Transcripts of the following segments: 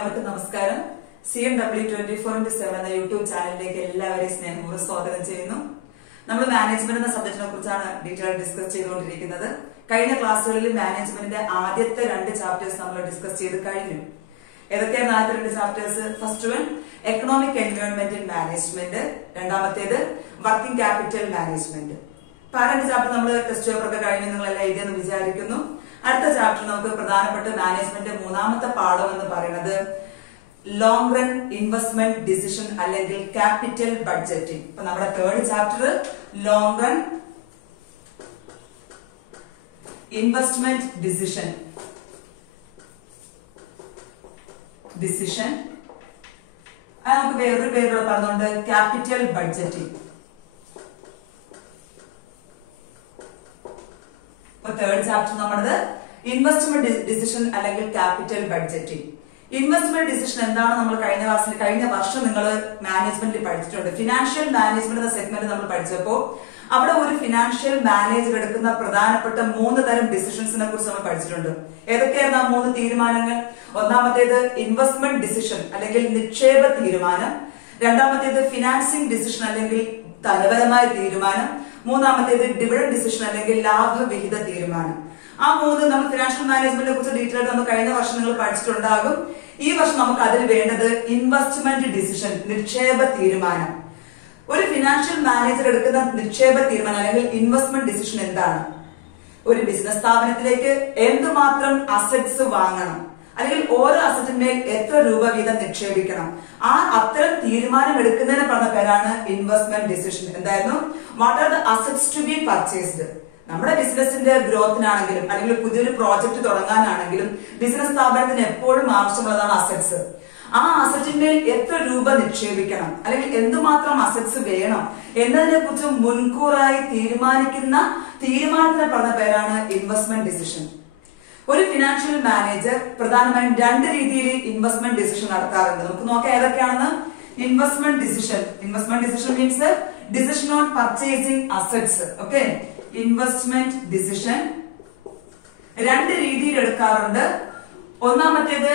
എല്ലാവർക്കും നമസ്കാരം. CMW24/7 എന്ന യൂട്യൂബ് ചാനലിലേക്ക് എല്ലാവരെയും സ്നേഹപൂർവ്വം സ്വാഗതം ചെയ്യുന്നു. നമ്മൾ മാനേജ്മെന്റ് എന്ന സബ്ജക്റ്റിനെ കുറിച്ചാണ് ഡീറ്റെയിൽ ഡിസ്കസ് ചെയ്തുകൊണ്ടിരിക്കുന്നത്. കഴിഞ്ഞ ക്ലാസ്സുകളിൽ മാനേജ്മെന്റിന്റെ ആദ്യത്തെ 2 ചാപ്റ്റേഴ്സ് നമ്മൾ ഡിസ്കസ് ചെയ്ത് കഴിഞ്ഞു. ഏതൊക്കെയാണ് ആദ്യത്തെ 2 chapters? First one economic environment in management, രണ്ടാമത്തേത് വർക്കിംഗ് ക്യാപിറ്റൽ മാനേജ്മെന്റ്. ആ 2 ചാപ്റ്റർ നമ്മൾ ടെസ്റ്റ് പേപ്പർ ഒക്കെ കഴിഞ്ഞ് നിങ്ങളെല്ലാം എഴുതിയെന്ന് വിചാരിക്കുന്നു. അടുത്ത ചാപ്റ്റർ നമുക്ക് പ്രധാനപ്പെട്ട മാനേജ്മെന്റ് മൂന്നാമത്തെ പാഠം എന്ന് പറയുന്നത് ലോങ് റൺ ഇൻവെസ്റ്റ്മെന്റ് ഡിസിഷൻ അല്ലെങ്കിൽ ക്യാപിറ്റൽ ബഡ്ജറ്റിംഗ്. ഇപ്പൊ നമ്മുടെ 3rd chapter long run investment decision നമുക്ക് വേറൊരു പേരിലൂടെ പറഞ്ഞുകൊണ്ട് ക്യാപിറ്റൽ ബഡ്ജറ്റിംഗ്. 3rd ചാപ്റ്റർ നമ്മുടെ ഇൻവെസ്റ്റ്മെന്റ് ഡിസിഷൻ അല്ലെങ്കിൽ ക്യാപിറ്റൽ ബഡ്ജറ്റിംഗ്. ഇൻവെസ്റ്റ്മെന്റ് ഡിസിഷൻ എന്താണ് നമ്മൾ കഴിഞ്ഞ വർഷം നിങ്ങൾ മാനേജ്മെന്റിൽ പഠിച്ചിട്ടുണ്ട്. ഫിനാൻഷ്യൽ മാനേജ്മെന്റ് എന്ന സെഗ്മെന്റ് നമ്മൾ പഠിച്ചപ്പോൾ അവിടെ ഒരു ഫിനാൻഷ്യൽ മാനേജർ എടുക്കുന്ന പ്രധാനപ്പെട്ട 3 തരം ഡിസിഷൻസിനെ കുറിച്ച് നമ്മൾ പഠിച്ചിട്ടുണ്ട്. ഏതൊക്കെയായിരുന്നു ആ 3 തീരുമാനങ്ങൾ? ഒന്നാമത്തേത് ഇൻവെസ്റ്റ്മെന്റ് ഡിസിഷൻ അല്ലെങ്കിൽ നിക്ഷേപ തീരുമാനം, രണ്ടാമത്തേത് ഫിനാൻസിംഗ് ഡിസിഷൻ അല്ലെങ്കിൽ ധനപരമായ തീരുമാനം, മൂന്നാമത്തേത് ഡിവിഡൻഡ് ഡിസിഷൻ അല്ലെങ്കിൽ ലാഭവിഹിത തീരുമാനം. ആ 3 നമ്മൾ ഫിനാൻഷ്യൽ മാനേജ്മെന്റിനെ കുറിച്ച് ഡീറ്റെയിൽ നമ്മൾ കഴിഞ്ഞ വർഷം നിങ്ങൾ പഠിച്ചിട്ടുണ്ടാകും. ഈ വർഷം നമുക്ക് അതിൽ വേണ്ടത് ഇൻവെസ്റ്റ്മെന്റ് ഡിസിഷൻ, നിക്ഷേപ തീരുമാനം. ഒരു ഫിനാൻഷ്യൽ മാനേജർ എടുക്കുന്ന നിക്ഷേപ തീരുമാനം അല്ലെങ്കിൽ ഇൻവെസ്റ്റ്മെന്റ് ഡിസിഷൻ എന്താണ്? ഒരു ബിസിനസ് സ്ഥാപനത്തിലേക്ക് എന്തുമാത്രം അസറ്റ്സ് വാങ്ങണം, അല്ലെങ്കിൽ ഓരോ അസറ്റിന്മേൽ എത്ര രൂപ വീതം നിക്ഷേപിക്കണം, അത്തരം തീരുമാനം എടുക്കുന്നതിന് പറഞ്ഞ പേരാണ് ഇൻവെസ്റ്റ്മെന്റ് ഡിസിഷൻ. എന്തായിരുന്നു? What are the assets to be purchased. നമ്മുടെ ബിസിനസിന്റെ ഗ്രോത്തിനാണെങ്കിലും അല്ലെങ്കിൽ പുതിയൊരു പ്രോജക്ട് തുടങ്ങാനാണെങ്കിലും ബിസിനസ് സ്ഥാപനത്തിന് എപ്പോഴും ആവശ്യമുള്ളതാണ് അസറ്റ്സ്. ആ അസറ്റിന്മേൽ എത്ര രൂപ നിക്ഷേപിക്കണം അല്ലെങ്കിൽ എന്തുമാത്രം അസറ്റ്സ് വേണം എന്നതിനെ കുറിച്ച് മുൻകൂറായി തീരുമാനിക്കുന്ന തീരുമാനത്തിന് പറഞ്ഞ പേരാണ് ഇൻവെസ്റ്റ്മെന്റ് ഡിസിഷൻ. ഒരു ഫിനാൻഷ്യൽ മാനേജർ പ്രധാനമായും 2 രീതിയിൽ ഇൻവെസ്റ്റ്മെന്റ് ഡിസിഷൻ നടത്താറുണ്ട്. നമുക്ക് നോക്കാം ഏതൊക്കെയാണെന്ന്. Investment decision means decision on purchasing assets. Okay, investment decision 2 രീതിയിൽ എടുക്കാറുണ്ട്. ഒന്നാമത്തേത്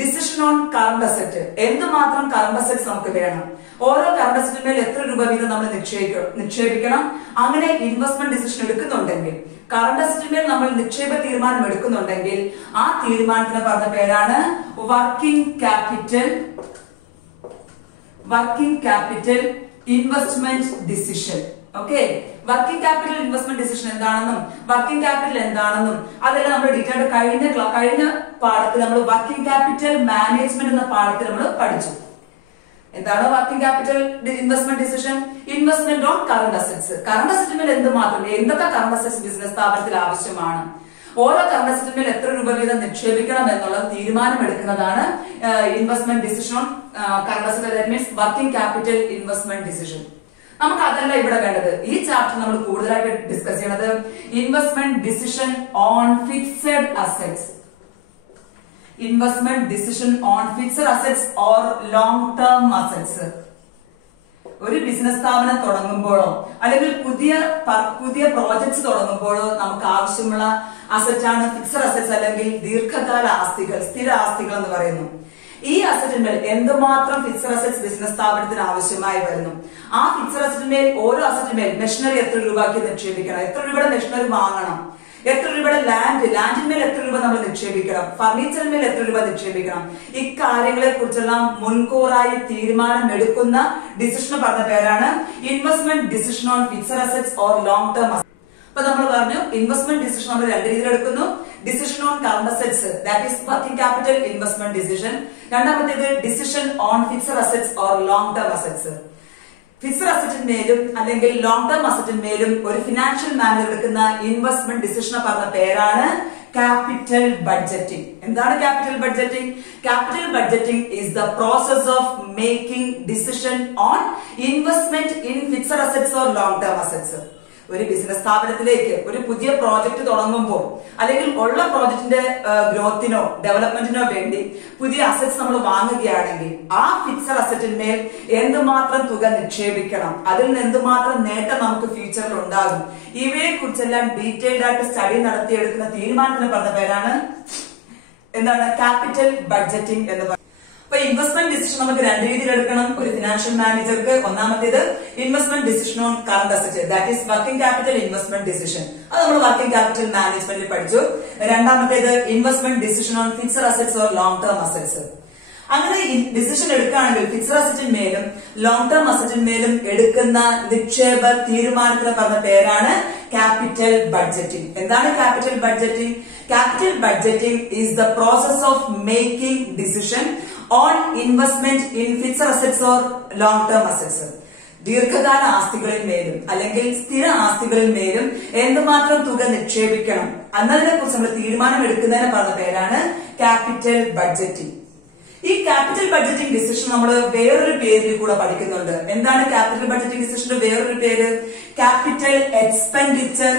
ഡിസിഷൻ ഓൺ കറണ്ട് അസറ്റ്. എന്തുമാത്രം കറണ്ട് അസറ്റ്സ് നമുക്ക് വേണം, ഓരോ കറണ്ട് അസറ്റിന്മേൽ എത്ര രൂപ വീതം നമ്മൾ നിക്ഷേപിക്കണം. അങ്ങനെ ഇൻവെസ്റ്റ്മെന്റ് ഡിസിഷൻ എടുക്കുന്നുണ്ടെങ്കിൽ, കറണ്ട് അസറ്റിന്മേൽ നമ്മൾ നിക്ഷേപ തീരുമാനം എടുക്കുന്നുണ്ടെങ്കിൽ ആ തീരുമാനത്തിന് പറഞ്ഞ പേരാണ് working capital investment decision. Okay, working capital investment decision എന്താണെന്നും വർക്കിംഗ് ക്യാപിറ്റൽ എന്താണെന്നും അതെല്ലാം നമ്മൾ ഡീറ്റെയിൽ കഴിഞ്ഞ പാഠത്തിൽ നമ്മൾ വർക്കിംഗ് ക്യാപിറ്റൽ മാനേജ്മെന്റ് എന്ന പാഠത്തിൽ നമ്മൾ പഠിച്ചു. എന്താണ് working capital investment decision? Investment on current assets. Current അസറ്റിന്മേൽ എന്തൊക്കെ കറണ്ട് അസറ്റ്സ് ബിസിനസ് സ്ഥാപനത്തിൽ ആവശ്യമാണ്, ഓരോ കറണ്ട് അസറ്റിന്മേൽ എത്ര രൂപ വീതം നിക്ഷേപിക്കണം എന്നുള്ള തീരുമാനം എടുക്കുന്നതാണ് investment decision on current asset. That means working capital investment decision. നമുക്ക് അതല്ല ഇവിടെ വേണ്ടത്. ഈ ചാപ്റ്റർ നമ്മൾ കൂടുതലായിട്ട് ഡിസ്കസ് ചെയ്യുന്നത് investment decision on fixed assets. Investment decision on fixed assets or long term assets. ഒരു ബിസിനസ് സ്ഥാപനം തുടങ്ങുമ്പോഴോ അല്ലെങ്കിൽ പുതിയ പ്രോജക്ട്സ് തുടങ്ങുമ്പോഴോ നമുക്ക് ആവശ്യമുള്ള അസറ്റാണ് ഫിക്സഡ് അസറ്റ്സ് അല്ലെങ്കിൽ ദീർഘകാല ആസ്തികൾ, സ്ഥിര ആസ്തികൾ എന്ന് പറയുന്നു. ഈ അസറ്റിന്മേൽ എന്തുമാത്രം ഫിക്സഡ് അസറ്റ്സ് ബിസിനസ് സ്ഥാപനത്തിന് ആവശ്യമായി വരുന്നു, ആ ഫിക്സഡ് അസറ്റിന്മേൽ ഓരോ അസറ്റിന്മേൽ മെഷീനറി എത്ര രൂപയ്ക്ക് നിക്ഷേപിക്കണം, എത്ര രൂപയുടെ മെഷീനറി വാങ്ങണം, എത്ര രൂപയുടെ ലാൻഡിന്മേൽ എത്ര രൂപ നമ്മൾ നിക്ഷേപിക്കണം, ഫർണിച്ചറിന്മേൽ എത്ര രൂപ നിക്ഷേപിക്കണം, ഇക്കാര്യങ്ങളെ കുറിച്ചെല്ലാം മുൻകൂറായി തീരുമാനം എടുക്കുന്ന ഡിസിഷൻ പറഞ്ഞ പേരാണ് investment decision on fixed assets or long term. അപ്പൊ നമ്മൾ പറഞ്ഞു ഇൻവെസ്റ്റ്മെന്റ് ഡിസിഷൻ നമ്മൾ 2 രീതിയിൽ എടുക്കുന്നു. Decision on current assets, that is working capital investment decision. രണ്ടാമത്തേത് decision on fixed assets or long term assets. Fixed അസറ്റിന്മേലും അല്ലെങ്കിൽ ലോങ് ടേം അസറ്റിന്മേലും ഒരു ഫിനാൻഷ്യൽ മാനേജർ എടുക്കുന്ന ഇൻവെസ്റ്റ്മെന്റ് ഡിസിഷനെ പറഞ്ഞ പേരാണ് ക്യാപിറ്റൽ ബഡ്ജറ്റിംഗ്. എന്താണ് capital budgeting? Capital budgeting is the process of making decision on investment in fixed assets or long term assets. ഒരു ബിസിനസ് സ്ഥാപനത്തിലേക്ക് ഒരു പുതിയ പ്രോജക്ട് തുടങ്ങുമ്പോൾ അല്ലെങ്കിൽ ഉള്ള പ്രോജക്റ്റിന്റെ ഗ്രോത്തിനോ ഡെവലപ്മെന്റിനോ വേണ്ടി പുതിയ അസറ്റ്സ് നമ്മൾ വാങ്ങുകയാണെങ്കിൽ ആ ഫിക്സഡ് അസറ്റിന്മേൽ എന്തുമാത്രം തുക നിക്ഷേപിക്കണം, അതിൽ നിന്ന് എന്തുമാത്രം നേട്ടം നമുക്ക് ഫ്യൂച്ചറിൽ ഉണ്ടാകും, ഇവയെ കുറിച്ചെല്ലാം ഡീറ്റെയിൽഡ് ആയിട്ട് സ്റ്റഡി നടത്തിയെടുക്കുന്ന തീരുമാനത്തിന് പറഞ്ഞ പേരാണ് എന്താണ് ക്യാപിറ്റൽ ബഡ്ജറ്റിംഗ് എന്ന് പറയുന്നത്. അപ്പൊ ഇൻവെസ്റ്റ്മെന്റ് ഡിസിഷൻ നമുക്ക് രണ്ട് രീതിയിൽ എടുക്കണം. ഒരു ഫിനാൻഷ്യൽ മാനേജർക്ക് ഒന്നാമത്തേത് investment decision on current asset, that is working capital investment decision. അത് നമ്മൾ വർക്കിംഗ് ക്യാപിറ്റൽ മാനേജ്മെന്റിൽ പഠിച്ചു. രണ്ടാമത്തേത് investment decision on fixed assets or long term assets. അങ്ങനെ ഡിസിഷൻ എടുക്കുകയാണെങ്കിൽ ഫിക്സഡ് അസറ്റിന്മേലും ലോങ് ടേം അസറ്റിന്മേലും എടുക്കുന്ന നിക്ഷേപ തീരുമാനത്തിന് പറഞ്ഞ പേരാണ് ക്യാപിറ്റൽ ബഡ്ജറ്റിംഗ്. എന്താണ് capital budgeting? Capital budgeting is the process of making decision on investment in fixed assets or long term assets. ദീർഘകാല ആസ്തികളിൽ മേലും അല്ലെങ്കിൽ സ്ഥിര ആസ്തികളിൽ മേലും എന്തുമാത്രം തുക നിക്ഷേപിക്കണം എന്നതിനെ കുറിച്ച് നമ്മൾ തീരുമാനം എടുക്കുന്നതിന് പറഞ്ഞ പേരാണ് ക്യാപിറ്റൽ ബഡ്ജറ്റിംഗ്. ഈ ക്യാപിറ്റൽ ബഡ്ജറ്റിംഗ് ഡിസിഷൻ നമ്മൾ വേറൊരു പേരിൽ കൂടെ പഠിക്കുന്നുണ്ട്. എന്താണ് ക്യാപിറ്റൽ ബഡ്ജറ്റിംഗ് ഡിസിഷന്റെ വേറൊരു പേര്? Capital expenditure.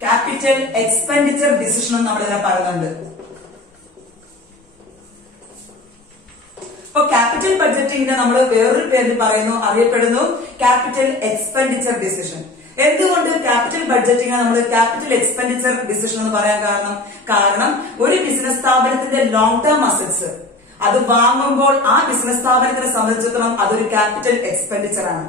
ക്യാപിറ്റൽ എക്സ്പെൻഡിച്ചർ ഡിസിഷനും നമ്മൾ ഇതിനെ പറയുന്നുണ്ട്. അപ്പൊ ക്യാപിറ്റൽ ബഡ്ജറ്റിംഗിനെ നമ്മൾ വേറൊരു പേരിൽ പറയുന്നു, അറിയപ്പെടുന്നു ക്യാപിറ്റൽ എക്സ്പെൻഡിച്ചർ ഡിസിഷൻ. എന്തുകൊണ്ട് ക്യാപിറ്റൽ ബഡ്ജറ്റിംഗ് നമ്മൾ ക്യാപിറ്റൽ എക്സ്പെൻഡിച്ചർ ഡിസിഷൻ എന്ന് പറയാൻ കാരണം ഒരു ബിസിനസ് സ്ഥാപനത്തിന്റെ ലോങ് ടേം അസറ്റ്സ് അത് വാങ്ങുമ്പോൾ ആ ബിസിനസ് സ്ഥാപനത്തിനെ സംബന്ധിച്ചിടത്തോളം അതൊരു ക്യാപിറ്റൽ എക്സ്പെൻഡിച്ചർ ആണ്.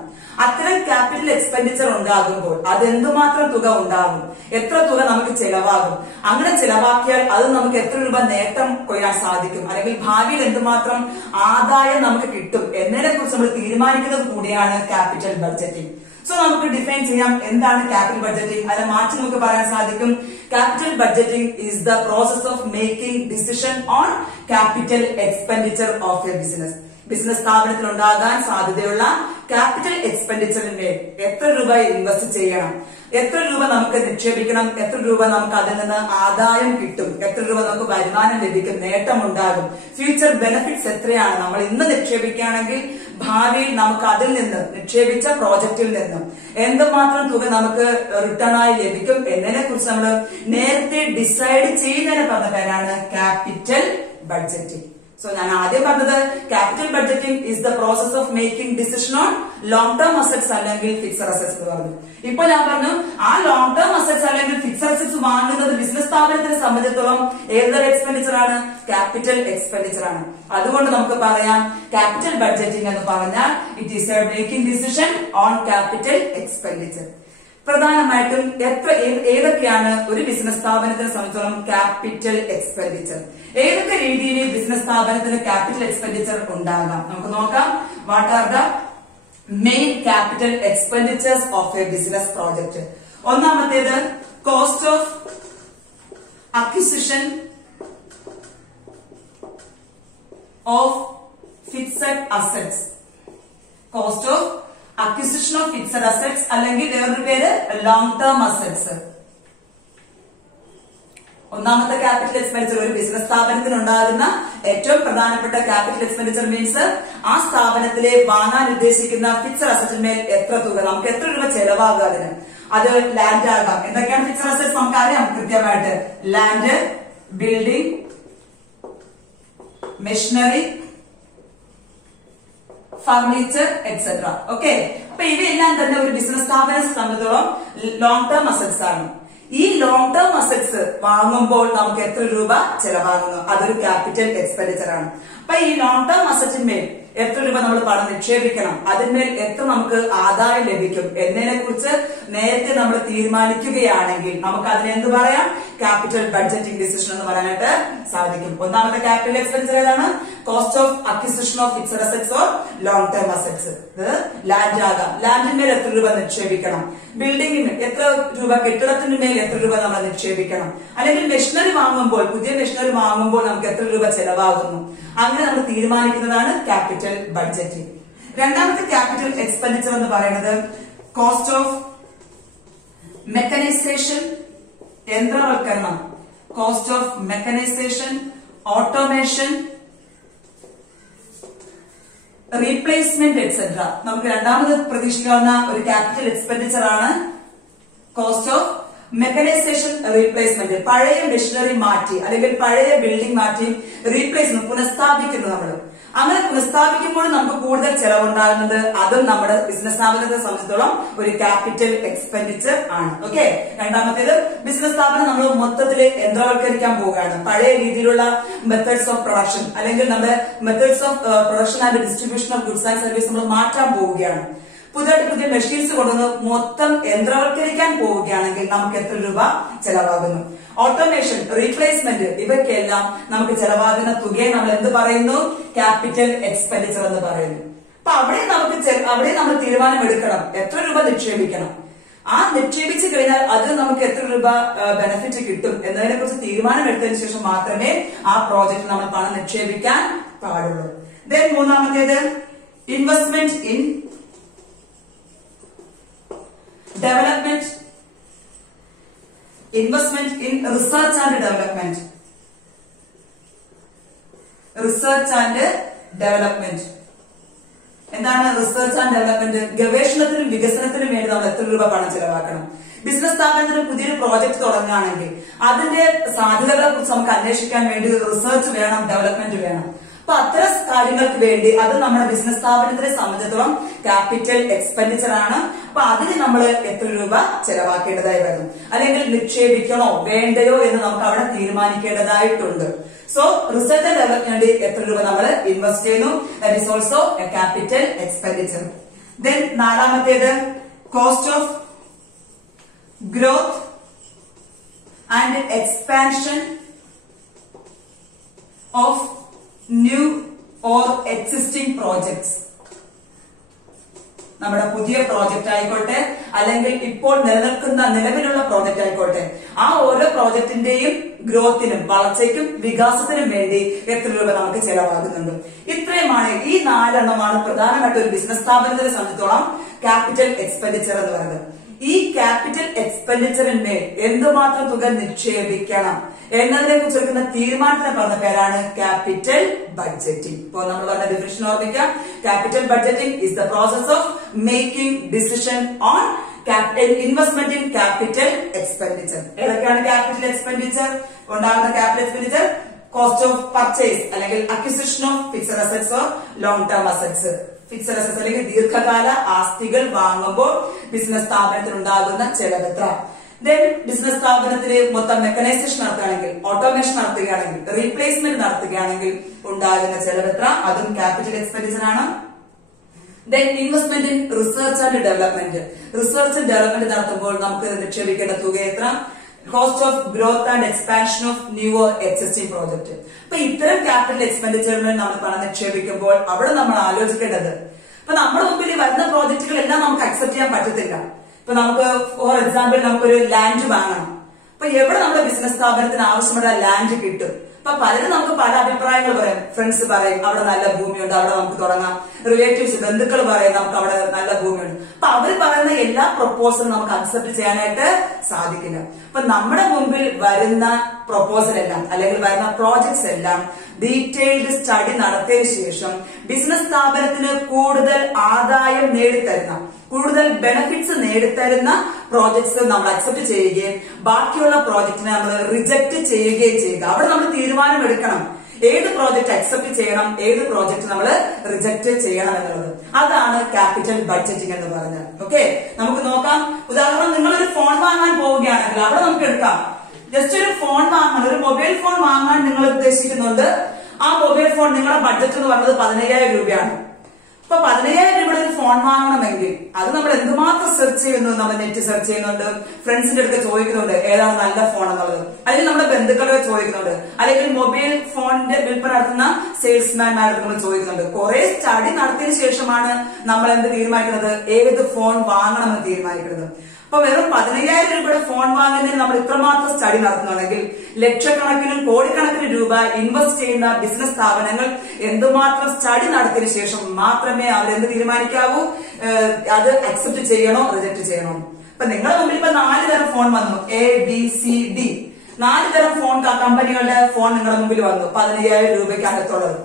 അത്തരം ക്യാപിറ്റൽ എക്സ്പെൻഡിച്ചർ ഉണ്ടാകുമ്പോൾ അത് എന്തുമാത്രം തുക ഉണ്ടാകും, എത്ര തുക നമുക്ക് ചെലവാകും, അങ്ങനെ ചെലവാക്കിയാൽ അത് നമുക്ക് എത്ര രൂപ നേട്ടം കൊയ്യാൻ സാധിക്കും, അല്ലെങ്കിൽ ഭാവിയിൽ എന്തുമാത്രം ആദായം നമുക്ക് കിട്ടും എന്നതിനെ കുറിച്ച് നമ്മൾ തീരുമാനിക്കുന്നത് കൂടിയാണ് ക്യാപിറ്റൽ ബഡ്ജറ്റിംഗ്. സോ നമുക്ക് ഡിഫൈൻ ചെയ്യാം എന്താണ് ക്യാപിറ്റൽ ബഡ്ജറ്റിംഗ്. അതിനെ മാറ്റി നമുക്ക് പറയാൻ സാധിക്കും capital budgeting is the process of making decision on capital expenditure of a business. Business സ്ഥാപനത്തിൽ ഉണ്ടാകാൻ സാധ്യതയുള്ള ക്യാപിറ്റൽ എക്സ്പെൻഡിച്ചറിന്റെ എത്ര രൂപ ഇൻവെസ്റ്റ് ചെയ്യണം, എത്ര രൂപ നമുക്ക് നിക്ഷേപിക്കണം, എത്ര രൂപ നമുക്ക് അതിൽ നിന്ന് ആദായം കിട്ടും, എത്ര രൂപ നമുക്ക് വരുമാനം ലഭിക്കും, നേട്ടം ഉണ്ടാകും, ഫ്യൂച്ചർ ബെനിഫിറ്റ്സ് എത്രയാണ്, നമ്മൾ ഇന്ന് നിക്ഷേപിക്കുകയാണെങ്കിൽ ഭാവിയിൽ നമുക്ക് അതിൽ നിന്ന് നിക്ഷേപിച്ച പ്രോജക്റ്റിൽ നിന്നും എന്തുമാത്രം തുക നമുക്ക് റിട്ടേൺ ആയി ലഭിക്കും എന്നതിനെ കുറിച്ച് നമ്മൾ നേരത്തെ ഡിസൈഡ് ചെയ്യുന്നതിന് പറഞ്ഞ പേരാണ് ക്യാപിറ്റൽ ബഡ്ജറ്റിംഗ്. സോ ഞാൻ ആദ്യം പറഞ്ഞത് capital budgeting is the process of making decision on long term assets അല്ലെങ്കിൽ ഫിക്സഡ് അസറ്റ്സ് എന്ന് പറഞ്ഞു. ഇപ്പൊ ഞാൻ പറഞ്ഞു ആ ലോങ് ടേം അസറ്റ്സ് അല്ലെങ്കിൽ ഫിക്സഡ് അസറ്റ്സ് വാങ്ങുന്നത് ബിസിനസ് സ്ഥാപനത്തിനെ സംബന്ധിച്ചിടത്തോളം ഏതൊരു എക്സ്പെൻഡിച്ചർ ആണ്? ക്യാപിറ്റൽ എക്സ്പെൻഡിച്ചർ ആണ്. അതുകൊണ്ട് നമുക്ക് പറയാം ക്യാപിറ്റൽ ബഡ്ജറ്റിംഗ് എന്ന് പറഞ്ഞാൽ it is A making decision on capital expenditure. പ്രധാനമായിട്ടും ഏതൊക്കെയാണ് ഒരു ബിസിനസ് സ്ഥാപനത്തിനെ സംബന്ധിച്ചിടത്തോളം ക്യാപിറ്റൽ എക്സ്പെൻഡിച്ചർ? ഏതൊക്കെ രീതിയിൽ ബിസിനസ് സ്ഥാപനത്തിന് ക്യാപിറ്റൽ എക്സ്പെൻഡിച്ചർ ഉണ്ടാകാം നമുക്ക് നോക്കാം. What are the main capital expenditures of a business project? ഒന്നാമത്തേത് cost of acquisition of fixed assets. Cost of acquisition of fixed assets അല്ലെങ്കിൽ വേറൊരു പേര് ലോങ് ടേം അസറ്റ്സ്. ഒന്നാമത്തെ ക്യാപിറ്റൽ എക്സ്പെൻഡിച്ചർ ഒരു ബിസിനസ് സ്ഥാപനത്തിന് ഉണ്ടാകുന്ന ഏറ്റവും പ്രധാനപ്പെട്ട ക്യാപിറ്റൽ എക്സ്പെൻഡിച്ചർ മീൻസ് ആ സ്ഥാപനത്തിലെ വാങ്ങാൻ ഉദ്ദേശിക്കുന്ന ഫിക്സഡ് അസറ്റിന്മേൽ എത്ര തുക, നമുക്ക് എത്ര രൂപ ചെലവാകുക അതിന്. അത് ലാൻഡ് ആകാം. എന്തൊക്കെയാണ് ഫിക്സഡ് അസറ്റ്സ് നമുക്കറിയാം കൃത്യമായിട്ട്. Land, building, machinery, furniture etcetera. Okay, അപ്പൊ ഇവയെല്ലാം തന്നെ ഒരു ബിസിനസ് സ്ഥാപനത്തെ സംബന്ധിച്ചിടത്തോളം ലോങ് ടേം അസറ്റ്സ് ആണ്. ഈ ലോങ് ടേം അസറ്റ്സ് വാങ്ങുമ്പോൾ നമുക്ക് എത്ര രൂപ ചെലവാകുന്നു, അതൊരു ക്യാപിറ്റൽ എക്സ്പെൻഡിച്ചർ ആണ്. അപ്പൊ ഈ ലോങ് ടേം അസറ്റിന്മേൽ എത്ര രൂപ നമ്മൾ പണം നിക്ഷേപിക്കണം, അതിന്മേൽ എത്ര നമുക്ക് ആദായം ലഭിക്കും എന്നതിനെ കുറിച്ച് നേരത്തെ നമ്മൾ തീരുമാനിക്കുകയാണെങ്കിൽ നമുക്ക് അതിനെ എന്ത് പറയാം? ക്യാപിറ്റൽ ബഡ്ജറ്റിംഗ് ഡിസിഷൻ എന്ന് പറയാനായിട്ട് സാധിക്കും. ഒന്നാമത്തെ ക്യാപിറ്റൽ എക്സ്പെൻഡിച്ചർ ഏതാണ്? Cost of acquisition of fixed assets or long term assets. Land ആകാം, ലാൻഡിന്മേൽ എത്ര രൂപ നിക്ഷേപിക്കണം, ബിൽഡിംഗിന് എത്ര രൂപ, കെട്ടിടത്തിന് മേൽ എത്ര രൂപ നമ്മൾ നിക്ഷേപിക്കണം, അല്ലെങ്കിൽ മെഷീനറി വാങ്ങുമ്പോൾ, പുതിയ മെഷീനറി വാങ്ങുമ്പോൾ നമുക്ക് എത്ര രൂപ ചെലവാകുന്നു, അങ്ങനെ നമ്മൾ തീരുമാനിക്കുന്നതാണ് ക്യാപിറ്റൽ ബഡ്ജറ്റിംഗ്. രണ്ടാമത്തെ ക്യാപിറ്റൽ എക്സ്പെൻഡിച്ചർ എന്ന് പറയുന്നത് കോസ്റ്റ് ഓഫ് മെക്കനൈസേഷൻ, യന്ത്രവൽക്കരണം, cost of mechanisation, automation, replacement etcetera. നമുക്ക് രണ്ടാമത് പ്രതീക്ഷിക്കാവുന്ന ഒരു ക്യാപിറ്റൽ എക്സ്പെൻഡിച്ചർ ആണ് കോസ്റ്റ് ഓഫ് മെക്കനൈസേഷൻ, റീപ്ലേസ്മെന്റ്. പഴയ മെഷീനറി മാറ്റി അല്ലെങ്കിൽ പഴയ ബിൽഡിംഗ് മാറ്റി റീപ്ലേസ്മെന്റ്, പുനഃസ്ഥാപിക്കുന്നു നമ്മൾ. അങ്ങനെ പുനഃസ്ഥാപിക്കുമ്പോഴും നമുക്ക് കൂടുതൽ ചെലവുണ്ടാകുന്നത് അതും നമ്മുടെ ബിസിനസ് സ്ഥാപനത്തെ സംബന്ധിച്ചിടത്തോളം ഒരു ക്യാപിറ്റൽ എക്സ്പെൻഡിച്ചർ ആണ്. ഓക്കെ, രണ്ടാമത്തേത് ബിസിനസ് സ്ഥാപനം നമ്മൾ മൊത്തത്തിൽ യന്ത്രവൽക്കരിക്കാൻ പോവുകയാണ്. പഴയ രീതിയിലുള്ള മെത്തേഡ്സ് ഓഫ് പ്രൊഡക്ഷൻ അല്ലെങ്കിൽ നമ്മുടെ methods of production and distribution of goods and service നമ്മൾ മാറ്റാൻ പോവുകയാണ്. പുതിയ മെഷീൻസ് കൊണ്ടുവന്ന് മൊത്തം യന്ത്രവൽക്കരിക്കാൻ പോവുകയാണെങ്കിൽ നമുക്ക് എത്ര രൂപ ചെലവാകുന്നു? ഓട്ടോമേഷൻ, റീപ്ലേസ്മെന്റ്, ഇവയ്ക്കെല്ലാം നമുക്ക് ചെലവാകുന്ന തുകയെ നമ്മൾ എന്ത് പറയുന്നു? ക്യാപിറ്റൽ എക്സ്പെൻഡിച്ചർ എന്ന് പറയുന്നു. അപ്പൊ അവിടെ നമ്മൾ തീരുമാനം എടുക്കണം എത്ര രൂപ നിക്ഷേപിക്കണം. ആ നിക്ഷേപിച്ചു കഴിഞ്ഞാൽ അത് നമുക്ക് എത്ര രൂപ ബെനിഫിറ്റ് കിട്ടും എന്നതിനെ കുറിച്ച് തീരുമാനം എടുത്തതിനു ശേഷം മാത്രമേ ആ പ്രോജക്റ്റിൽ നമ്മൾ പണം നിക്ഷേപിക്കാൻ പാടുള്ളൂ. ദെൻ മൂന്നാമത്തേത് investment in development, investment in research and development. Research and development എന്താണ്? റിസർച്ച് ആൻഡ് ഡെവലപ്മെന്റ്, ഗവേഷണത്തിനും വികസനത്തിനും വേണ്ടി നമ്മൾ എത്ര രൂപ പണം ചെലവാക്കണം? ബിസിനസ് സ്ഥാപനത്തിന് പുതിയൊരു പ്രോജക്ട് തുടങ്ങുകയാണെങ്കിൽ അതിന്റെ സാധ്യതകളെ കുറിച്ച് നമുക്ക് അന്വേഷിക്കാൻ വേണ്ടി റിസർച്ച് വേണം, ഡെവലപ്മെന്റ് വേണം. അപ്പൊ അത്തരം കാര്യങ്ങൾക്ക് വേണ്ടി അത് നമ്മുടെ ബിസിനസ് സ്ഥാപനത്തിനെ സംബന്ധിച്ചിടത്തോളം ക്യാപിറ്റൽ എക്സ്പെൻഡിച്ചർ ആണ്. അപ്പൊ അതിന് നമ്മൾ എത്ര രൂപ ചെലവാക്കേണ്ടതായി വരും, അല്ലെങ്കിൽ നിക്ഷേപിക്കണോ വേണ്ടയോ എന്ന് നമുക്ക് അവിടെ തീരുമാനിക്കേണ്ടതായിട്ടുണ്ട്. സോ റിസർച്ച് ആൻഡ് ഡെവലപ്മെന്റ് എത്ര രൂപ നമ്മൾ ഇൻവെസ്റ്റ് ചെയ്യുന്നു, that is also a capital expenditure. Then നാലാമത്തേത് cost of growth and expansion of new or existing projects. നമ്മുടെ പുതിയ പ്രോജക്റ്റ് ആയിക്കോട്ടെ അല്ലെങ്കിൽ ഇപ്പോൾ നിലവിലുള്ള പ്രോജക്റ്റ് ആയിക്കോട്ടെ, ആ ഓരോ പ്രോജക്റ്റിന്റെയും ഗ്രോത്തിനും വളർച്ചയ്ക്കും വികാസത്തിനും വേണ്ടി എത്ര രൂപ നമുക്ക് ചെലവാകുന്നുണ്ട്. ഇത്രയുമാണ്, ഈ 4 എണ്ണമാണ് പ്രധാനമായിട്ട് ഒരു ബിസിനസ് സ്ഥാപനത്തിനെ സംബന്ധിച്ചോളം ക്യാപിറ്റൽ എക്സ്പെൻഡിച്ചർ എന്ന് പറയുന്നത്. ഈ ക്യാപിറ്റൽ എക്സ്പെൻഡിച്ചറിന്മേൽ എന്തുമാത്രം തുക നിക്ഷേപിക്കണം എന്നതിനെ കുറിച്ച് എടുക്കുന്ന തീരുമാനത്തിന് പറഞ്ഞ പേരാണ് ക്യാപിറ്റൽ ബഡ്ജറ്റിംഗ്. ഇപ്പോൾ നമ്മൾ പറഞ്ഞ ഡെഫിനിഷൻ ഓർമ്മിക്കാം. Capital budgeting is the process of making decision on investment in capital expenditure. ഏതൊക്കെയാണ് ക്യാപിറ്റൽ എക്സ്പെൻഡിച്ചർ? ഉണ്ടാകുന്ന capital expenditure cost of purchase അല്ലെങ്കിൽ acquisition of fixed assets or long term assets. Fixed assets അല്ലെങ്കിൽ ദീർഘകാല ആസ്തികൾ വാങ്ങുമ്പോൾ business സ്ഥാപനത്തിൽ ഉണ്ടാകുന്ന ചെലവെത്ര. Then business സ്ഥാപനത്തിന് മൊത്തം മെക്കനൈസേഷൻ നടത്തുകയാണെങ്കിൽ, ഓട്ടോമേഷൻ നടത്തുകയാണെങ്കിൽ, റീപ്ലേസ്മെന്റ് നടത്തുകയാണെങ്കിൽ ഉണ്ടാകുന്ന ചെലവെത്ര, അതും ക്യാപിറ്റൽ എക്സ്പെൻഡിച്ചർ ആണ്. Then investment in research and development. Research and development നടത്തുമ്പോൾ നമുക്ക് നിക്ഷേപിക്കേണ്ട തുക എത്ര? Cost of growth and expansion of new or existing project. അപ്പൊ ഇത്തരം ക്യാപിറ്റൽ എക്സ്പെൻഡിച്ചറിന് നമ്മൾ പണം നിക്ഷേപിക്കുമ്പോൾ അവിടെ നമ്മൾ ആലോചിക്കേണ്ടത്, ഇപ്പൊ നമ്മുടെ മുമ്പിൽ വരുന്ന പ്രോജക്റ്റുകളെല്ലാം നമുക്ക് അക്സെപ്റ്റ് ചെയ്യാൻ പറ്റത്തില്ല. ഇപ്പൊ നമുക്ക് ഫോർ എക്സാമ്പിൾ നമുക്കൊരു ലാൻഡ് വാങ്ങണം. അപ്പൊ എവിടെ നമ്മുടെ ബിസിനസ് സ്ഥാപനത്തിന് ആവശ്യമുള്ള ലാൻഡ് കിട്ടും? അപ്പൊ പലരും നമുക്ക് പല അഭിപ്രായങ്ങൾ പറയും. ഫ്രണ്ട്സ് പറയും അവിടെ നല്ല ഭൂമിയുണ്ട്, അവിടെ നമുക്ക് തുടങ്ങാം. റിലേറ്റീവ്സ്, ബന്ധുക്കൾ പറയും നമുക്ക് അവിടെ നല്ല ഭൂമിയുണ്ട്. അപ്പൊ അവർ പറയുന്ന എല്ലാ പ്രൊപ്പോസലും നമുക്ക് അക്സെപ്റ്റ് ചെയ്യാനായിട്ട് സാധിക്കില്ല. അപ്പൊ നമ്മുടെ മുമ്പിൽ വരുന്ന പ്രൊപ്പോസൽ എല്ലാം അല്ലെങ്കിൽ വരുന്ന പ്രോജക്ട്സ് എല്ലാം ഡീറ്റെയിൽഡ് സ്റ്റഡി നടത്തിയതിനു ശേഷം ബിസിനസ് സ്ഥാപനത്തിന് കൂടുതൽ ആദായം നേടിത്തരുന്ന, കൂടുതൽ ബെനിഫിറ്റ്സ് നേടിത്തരുന്ന പ്രോജക്ട്സ് നമ്മൾ അക്സെപ്റ്റ് ചെയ്യുകയും ബാക്കിയുള്ള പ്രോജക്റ്റിനെ നമ്മൾ റിജക്ട് ചെയ്യുകയും ചെയ്യുക. അവിടെ നമ്മൾ തീരുമാനം എടുക്കണം ഏത് പ്രോജക്റ്റ് അക്സെപ്റ്റ് ചെയ്യണം, ഏത് പ്രോജക്റ്റ് നമ്മൾ റിജക്ട് ചെയ്യണം എന്നുള്ളത്. അതാണ് ക്യാപിറ്റൽ ബഡ്ജറ്റിംഗ് എന്ന് പറഞ്ഞത്. ഓക്കെ, നമുക്ക് നോക്കാം. ഉദാഹരണം, നിങ്ങളൊരു ഫോൺ വാങ്ങാൻ പോവുകയാണെങ്കിൽ അവിടെ നമുക്ക് എടുക്കാം. ജസ്റ്റ് ഒരു ഫോൺ വാങ്ങാൻ, ഒരു മൊബൈൽ ഫോൺ വാങ്ങാൻ നിങ്ങൾ ഉദ്ദേശിക്കുന്നുണ്ട്. ആ മൊബൈൽ ഫോൺ നിങ്ങളുടെ ബഡ്ജറ്റ് എന്ന് പറയുന്നത് 15,000 രൂപയാണ്. അപ്പൊ 15,000 രൂപയുടെ ഒരു ഫോൺ വാങ്ങണമെങ്കിൽ അത് നമ്മൾ എന്തുമാത്രം സെർച്ച് ചെയ്യുന്നു? നമ്മൾ നെറ്റ് സെർച്ച് ചെയ്യുന്നുണ്ട്, ഫ്രണ്ട്സിന്റെ അടുത്ത് ചോദിക്കുന്നുണ്ട് ഏതാണ് നല്ല ഫോൺ എന്നുള്ളത്, അല്ലെങ്കിൽ നമ്മുടെ ബന്ധുക്കളെ ചോദിക്കുന്നുണ്ട്, അല്ലെങ്കിൽ മൊബൈൽ ഫോണിന്റെ വിൽപ്പന നടത്തുന്ന സെയിൽസ്മാൻമാരുടെ നമ്മൾ ചോദിക്കുന്നുണ്ട്. കുറെ സ്റ്റഡി നടത്തിയതിനു ശേഷമാണ് നമ്മൾ എന്ത് തീരുമാനിക്കുന്നത്? ഏത് ഫോൺ വാങ്ങണമെന്ന് തീരുമാനിക്കുന്നത്. അപ്പൊ വെറും 15,000 രൂപയുടെ ഫോൺ വാങ്ങുന്നതിന് നമ്മൾ ഇത്രമാത്രം സ്റ്റഡി നടത്തുന്നുണ്ടെങ്കിൽ ലക്ഷക്കണക്കിനും കോടിക്കണക്കിന് രൂപ ഇൻവെസ്റ്റ് ചെയ്യുന്ന ബിസിനസ് സ്ഥാപനങ്ങൾ എന്തുമാത്രം സ്റ്റഡി നടത്തിയതിനു ശേഷം മാത്രമേ അവരെന്ത് തീരുമാനിക്കാവൂ? അത് അക്സെപ്റ്റ് ചെയ്യണോ റിജക്ട് ചെയ്യണോ? അപ്പൊ നിങ്ങളുടെ മുമ്പിൽ ഇപ്പൊ 4 തരം ഫോൺ വന്നു, ABCD. 4 തരം ഫോൺ കമ്പനികളുടെ ഫോൺ നിങ്ങളുടെ മുമ്പിൽ വന്നു 15,000 രൂപയ്ക്ക് അകത്തുള്ളത്.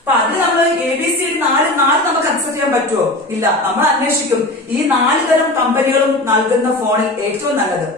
അപ്പൊ അതിൽ നമ്മൾ ABCD 4 നമുക്ക് അക്സെപ്റ്റ് ചെയ്യാൻ പറ്റുമോ? ഇല്ല. നമ്മൾ അന്വേഷിക്കും ഈ 4 തരം കമ്പനികളും നൽകുന്ന ഫോണിൽ ഏറ്റവും നല്ലത്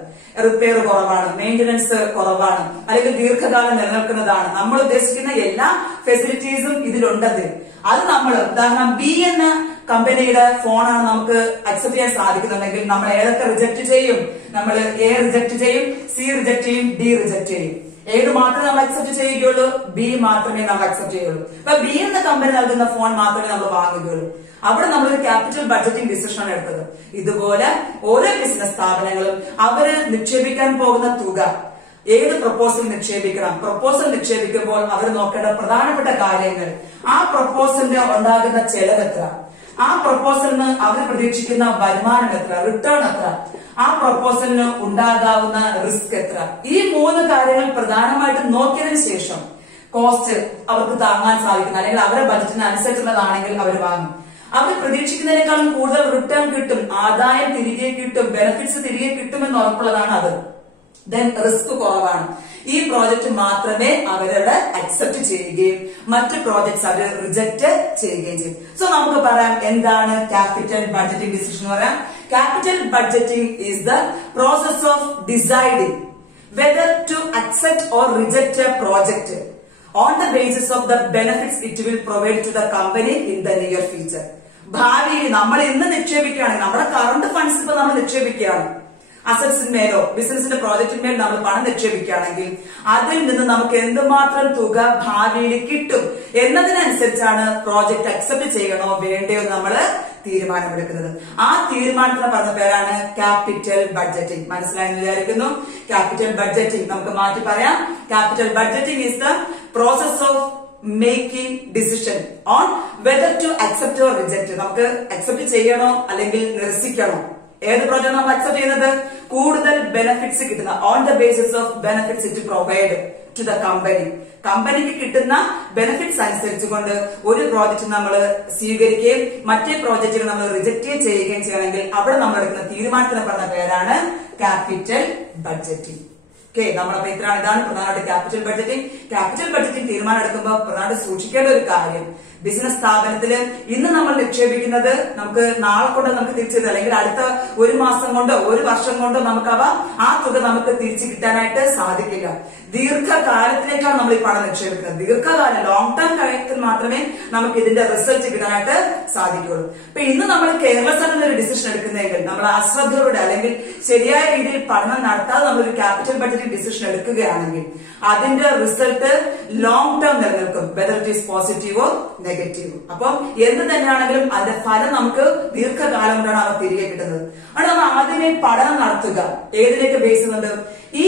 റിപ്പയർ കുറവാണ്, മെയിന്റനൻസ് കുറവാണ്, അല്ലെങ്കിൽ ദീർഘകാലം നിലനിൽക്കുന്നതാണ്, നമ്മൾ ഉദ്ദേശിക്കുന്ന എല്ലാ ഫെസിലിറ്റീസും ഇതിലുണ്ടെങ്കിൽ അത് നമ്മൾ ഉദാഹരണം ബി എന്ന കമ്പനിയുടെ ഫോണാണ് നമുക്ക് അക്സെപ്റ്റ് ചെയ്യാൻ സാധിക്കുന്നുണ്ടെങ്കിൽ നമ്മൾ ഏതൊക്കെ റിജക്ട് ചെയ്യും? നമ്മൾ എ റിജക്ട് ചെയ്യും, സി റിജക്ട് ചെയ്യും, ഡി റിജക്ട് ചെയ്യും. ഏത് മാത്രമേ നമ്മൾ അക്സെപ്റ്റ് ചെയ്യുകയുള്ളൂ? ബി മാത്രമേ നമ്മൾ അക്സെപ്റ്റ് ചെയ്യുള്ളൂ. അപ്പൊ ബി എന്ന കമ്പനി നൽകുന്ന ഫോൺ മാത്രമേ നമ്മൾ വാങ്ങുകയുള്ളൂ. അവിടെ നമ്മളൊരു ക്യാപിറ്റൽ ബഡ്ജറ്റിംഗ് ഡിസിഷൻ ആണ് എടുത്തത്. ഇതുപോലെ ഓരോ ബിസിനസ് സ്ഥാപനങ്ങളും അവര് നിക്ഷേപിക്കാൻ പോകുന്ന തുക ഏത് പ്രപ്പോസൽ നിക്ഷേപിക്കണം, പ്രപ്പോസൽ നിക്ഷേപിക്കുമ്പോൾ അവർ നോക്കേണ്ട പ്രധാനപ്പെട്ട കാര്യങ്ങൾ, ആ പ്രപ്പോസലിന് ഉണ്ടാകുന്ന ചെലവ് എത്ര, ആ പ്രപ്പോസലിന് അവർ പ്രതീക്ഷിക്കുന്ന വരുമാനം എത്ര, റിട്ടേൺ എത്ര, ആ പ്രപ്പോസലിന് ഉണ്ടാകാവുന്ന റിസ്ക് എത്ര, ഈ 3 കാര്യങ്ങൾ പ്രധാനമായിട്ടും നോക്കിയതിനു ശേഷം കോസ്റ്റ് അവർക്ക് താങ്ങാൻ സാധിക്കുന്ന അല്ലെങ്കിൽ അവരുടെ ബഡ്ജറ്റിന് അനുസരിച്ചുള്ളതാണെങ്കിൽ അവർ വാങ്ങും. അവർ പ്രതീക്ഷിക്കുന്നതിനേക്കാളും കൂടുതൽ റിട്ടേൺ കിട്ടും, ആദായം തിരികെ കിട്ടും, ബെനിഫിറ്റ്സ് തിരികെ കിട്ടുമെന്ന് ഉറപ്പുള്ളതാണ് അത്. ദെൻ റിസ്ക് കുറവാണ്. ഈ പ്രോജക്റ്റ് മാത്രമേ അവരുടെ അക്സെപ്റ്റ് ചെയ്യുകയും മറ്റ് പ്രോജക്ട്സ് അവർ റിജക്ട് ചെയ്യുകയും ചെയ്യും. സോ നമുക്ക് പറയാം എന്താണ് ക്യാപിറ്റൽ ബഡ്ജറ്റിംഗ് ഡിസിഷൻ എന്ന് പറയാം. Capital budgeting is the process of deciding whether to accept or reject a project on the basis of the benefits it will provide to the company in the near future. ഭാവിയിൽ നമ്മൾ ഇന്ന് നിക്ഷേപിക്കുകയാണ്, നമ്മുടെ current funds ഇപ്പൊ നമ്മൾ നിക്ഷേപിക്കുകയാണ്, അസറ്റ്സിന്മേലോ ബിസിനസിന്റെ പ്രോജക്റ്റിന്മേൽ നമ്മൾ പണം നിക്ഷേപിക്കുകയാണെങ്കിൽ അതിൽ നിന്ന് നമുക്ക് എന്തുമാത്രം തുക ഭാവിയിൽ കിട്ടും എന്നതിനനുസരിച്ചാണ് പ്രോജക്റ്റ് അക്സെപ്റ്റ് ചെയ്യണോ വേണ്ടയോ നമ്മൾ തീരുമാനമെടുക്കുന്നത്. ആ തീരുമാനത്തിന് പറഞ്ഞ പേരാണ് ക്യാപിറ്റൽ ബഡ്ജറ്റിംഗ്. മനസ്സിലായെന്ന് വിചാരിക്കുന്നു. ക്യാപിറ്റൽ ബഡ്ജറ്റിംഗ് നമുക്ക് മാറ്റി പറയാം. Capital budgeting is the process of making decision on whether to accept or reject. നമുക്ക് അക്സെപ്റ്റ് ചെയ്യണോ അല്ലെങ്കിൽ നിരസിക്കണോ. ഏത് പ്രോജക്റ്റ് നമ്മൾ അക്സെപ്റ്റ് ചെയ്യുന്നത്? കൂടുതൽ ബെനിഫിറ്റ്സ് കിട്ടുന്ന, on the basis of benefits it provide to the company. കമ്പനിക്ക് കിട്ടുന്ന ബെനിഫിറ്റ്സ് അനുസരിച്ചുകൊണ്ട് ഒരു പ്രോജക്റ്റ് നമ്മൾ സ്വീകരിക്കുകയും മറ്റേ പ്രോജക്റ്റുകൾ നമ്മൾ റിജക്ട് ചെയ്യുകയും ചെയ്യണമെങ്കിൽ അവിടെ നമ്മൾ എടുക്കുന്ന തീരുമാനത്തിന് പറഞ്ഞ പേരാണ് ക്യാപിറ്റൽ ബഡ്ജറ്റിംഗ്. ഓക്കെ, നമ്മളപ്പോ ഇതാണ് പ്രധാനമായിട്ട് ക്യാപിറ്റൽ ബഡ്ജറ്റിംഗ്. ക്യാപിറ്റൽ ബഡ്ജറ്റിംഗ് തീരുമാനം എടുക്കുമ്പോൾ പ്രധാനമായിട്ട് സൂക്ഷിക്കേണ്ട ഒരു കാര്യം, ബിസിനസ് സ്ഥാപനത്തില് ഇന്ന് നമ്മൾ നിക്ഷേപിക്കുന്നത് നമുക്ക് നാളെ കൊണ്ട് നമുക്ക് തിരിച്ചു അല്ലെങ്കിൽ അടുത്ത 1 മാസം കൊണ്ടോ 1 വർഷം കൊണ്ടോ നമുക്ക് ആ തുക നമുക്ക് തിരിച്ചു കിട്ടാനായിട്ട് സാധിക്കില്ല. ദീർഘകാലത്തിലേക്കാണ് നമ്മൾ ഈ പണം നിക്ഷേപിക്കുന്നത്. ദീർഘകാലം ലോങ് ടേം കാര്യത്തിൽ മാത്രമേ നമുക്ക് ഇതിന്റെ റിസൾട്ട് കിട്ടാനായിട്ട് സാധിക്കുള്ളൂ. അപ്പൊ ഇന്ന് നമ്മൾ കെയർലെസ് ആയിട്ടുള്ള ഒരു ഡിസിഷൻ എടുക്കുന്നതെങ്കിൽ, നമ്മൾ അശ്രദ്ധയോടെ അല്ലെങ്കിൽ ശരിയായ രീതിയിൽ പഠനം നടത്താതെ നമ്മളൊരു ക്യാപിറ്റൽ ബഡ്ജറ്റിംഗ് ഡിസിഷൻ എടുക്കുകയാണെങ്കിൽ അതിന്റെ റിസൾട്ട് ലോങ് ടേം നിലനിൽക്കും, വെദർ ഇറ്റ് ഈസ് പോസിറ്റീവോ നെഗറ്റീവ്. അപ്പം എന്ത് തന്നെയാണെങ്കിലും അതിന്റെ ഫലം നമുക്ക് ദീർഘകാലം കൊണ്ടാണ് അവ തിരികെ കിട്ടുന്നത്. അവിടെ നമ്മൾ ആദ്യമേ പഠനം നടത്തുക. ഏതിലേക്ക് ബേസ് ചെയ്യുന്നുണ്ട്? ഈ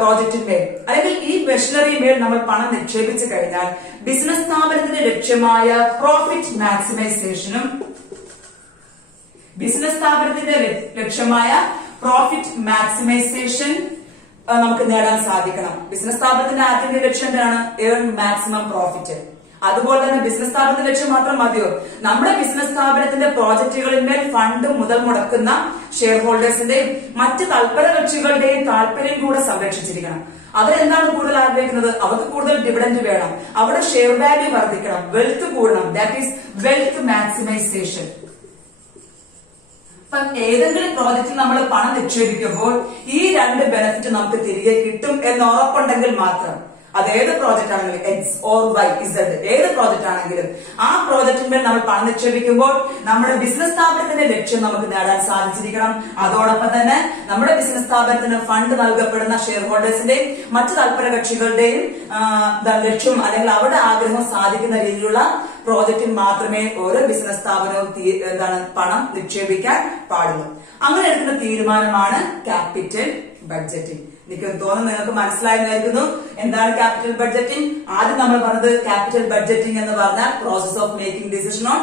പ്രോജക്റ്റിന്മേൽ അല്ലെങ്കിൽ ഈ മെഷീനറിമേൽ നമ്മൾ പണം നിക്ഷേപിച്ചു കഴിഞ്ഞാൽ ബിസിനസ് സ്ഥാപനത്തിന്റെ ലക്ഷ്യമായ പ്രോഫിറ്റ് മാക്സിമൈസേഷനും നമുക്ക് നേടാൻ സാധിക്കണം. ബിസിനസ് സ്ഥാപനത്തിന്റെ ആദ്യത്തെ ലക്ഷ്യം എന്താണ്? Earn maximum profit. അതുപോലെ തന്നെ ബിസിനസ് സ്ഥാപനത്തിന്റെ ലക്ഷ്യം മാത്രം മതിയോ? നമ്മുടെ ബിസിനസ് സ്ഥാപനത്തിന്റെ പ്രോജക്റ്റുകളിന്മേൽ ഫണ്ട് മുതൽ മുടക്കുന്ന ഷെയർ ഹോൾഡേഴ്സിന്റെയും മറ്റ് തൽപര കക്ഷികളുടെയും താല്പര്യം കൂടെ സംരക്ഷിച്ചിരിക്കണം. അവരെന്താണ് കൂടുതൽ ആഗ്രഹിക്കുന്നത്? അവർക്ക് കൂടുതൽ ഡിവിഡന്റ് വേണം, അവിടെ ഷെയർ വാല്യൂ വർദ്ധിക്കണം, വെൽത്ത് കൂടണം. That is wealth maximisation. അപ്പൊ ഏതെങ്കിലും പ്രോജക്റ്റിൽ നമ്മൾ പണം നിക്ഷേപിക്കുമ്പോൾ ഈ 2 ബെനിഫിറ്റ് നമുക്ക് തിരികെ കിട്ടും എന്ന് ഉറപ്പുണ്ടെങ്കിൽ മാത്രം, അതേത് പ്രോജക്റ്റ് ആണെങ്കിലും എക്സ് ഓർ വൈ ഇസഡ് ഏത് പ്രോജക്റ്റ് ആണെങ്കിലും ആ പ്രോജക്റ്റിന്മേൽ നമ്മൾ പണം നിക്ഷേപിക്കുമ്പോൾ നമ്മുടെ ബിസിനസ് സ്ഥാപനത്തിന്റെ ലക്ഷ്യം നമുക്ക് നേടാൻ സാധിച്ചിരിക്കണം. അതോടൊപ്പം തന്നെ നമ്മുടെ ബിസിനസ് സ്ഥാപനത്തിന് ഫണ്ട് നൽകപ്പെടുന്ന ഷെയർ ഹോൾഡേഴ്സിന്റെയും മറ്റു താല്പര കക്ഷികളുടെയും ലക്ഷ്യം അല്ലെങ്കിൽ അവരുടെ ആഗ്രഹം സാധിക്കുന്ന രീതിയിലുള്ള പ്രോജക്റ്റിൽ മാത്രമേ ഓരോ ബിസിനസ് സ്ഥാപനവും പണം നിക്ഷേപിക്കാൻ പാടുള്ളൂ. അങ്ങനെ എടുക്കുന്ന തീരുമാനമാണ് ക്യാപിറ്റൽ ബഡ്ജറ്റിംഗ്. എനിക്ക് തോന്നുന്നു നിങ്ങൾക്ക് മനസ്സിലായെന്നായിരിക്കുന്നു എന്താണ് ക്യാപിറ്റൽ ബഡ്ജറ്റിംഗ്. ആദ്യം നമ്മൾ പറഞ്ഞത് ക്യാപിറ്റൽ ബഡ്ജറ്റിംഗ് എന്ന് പറഞ്ഞാൽ process of making decision on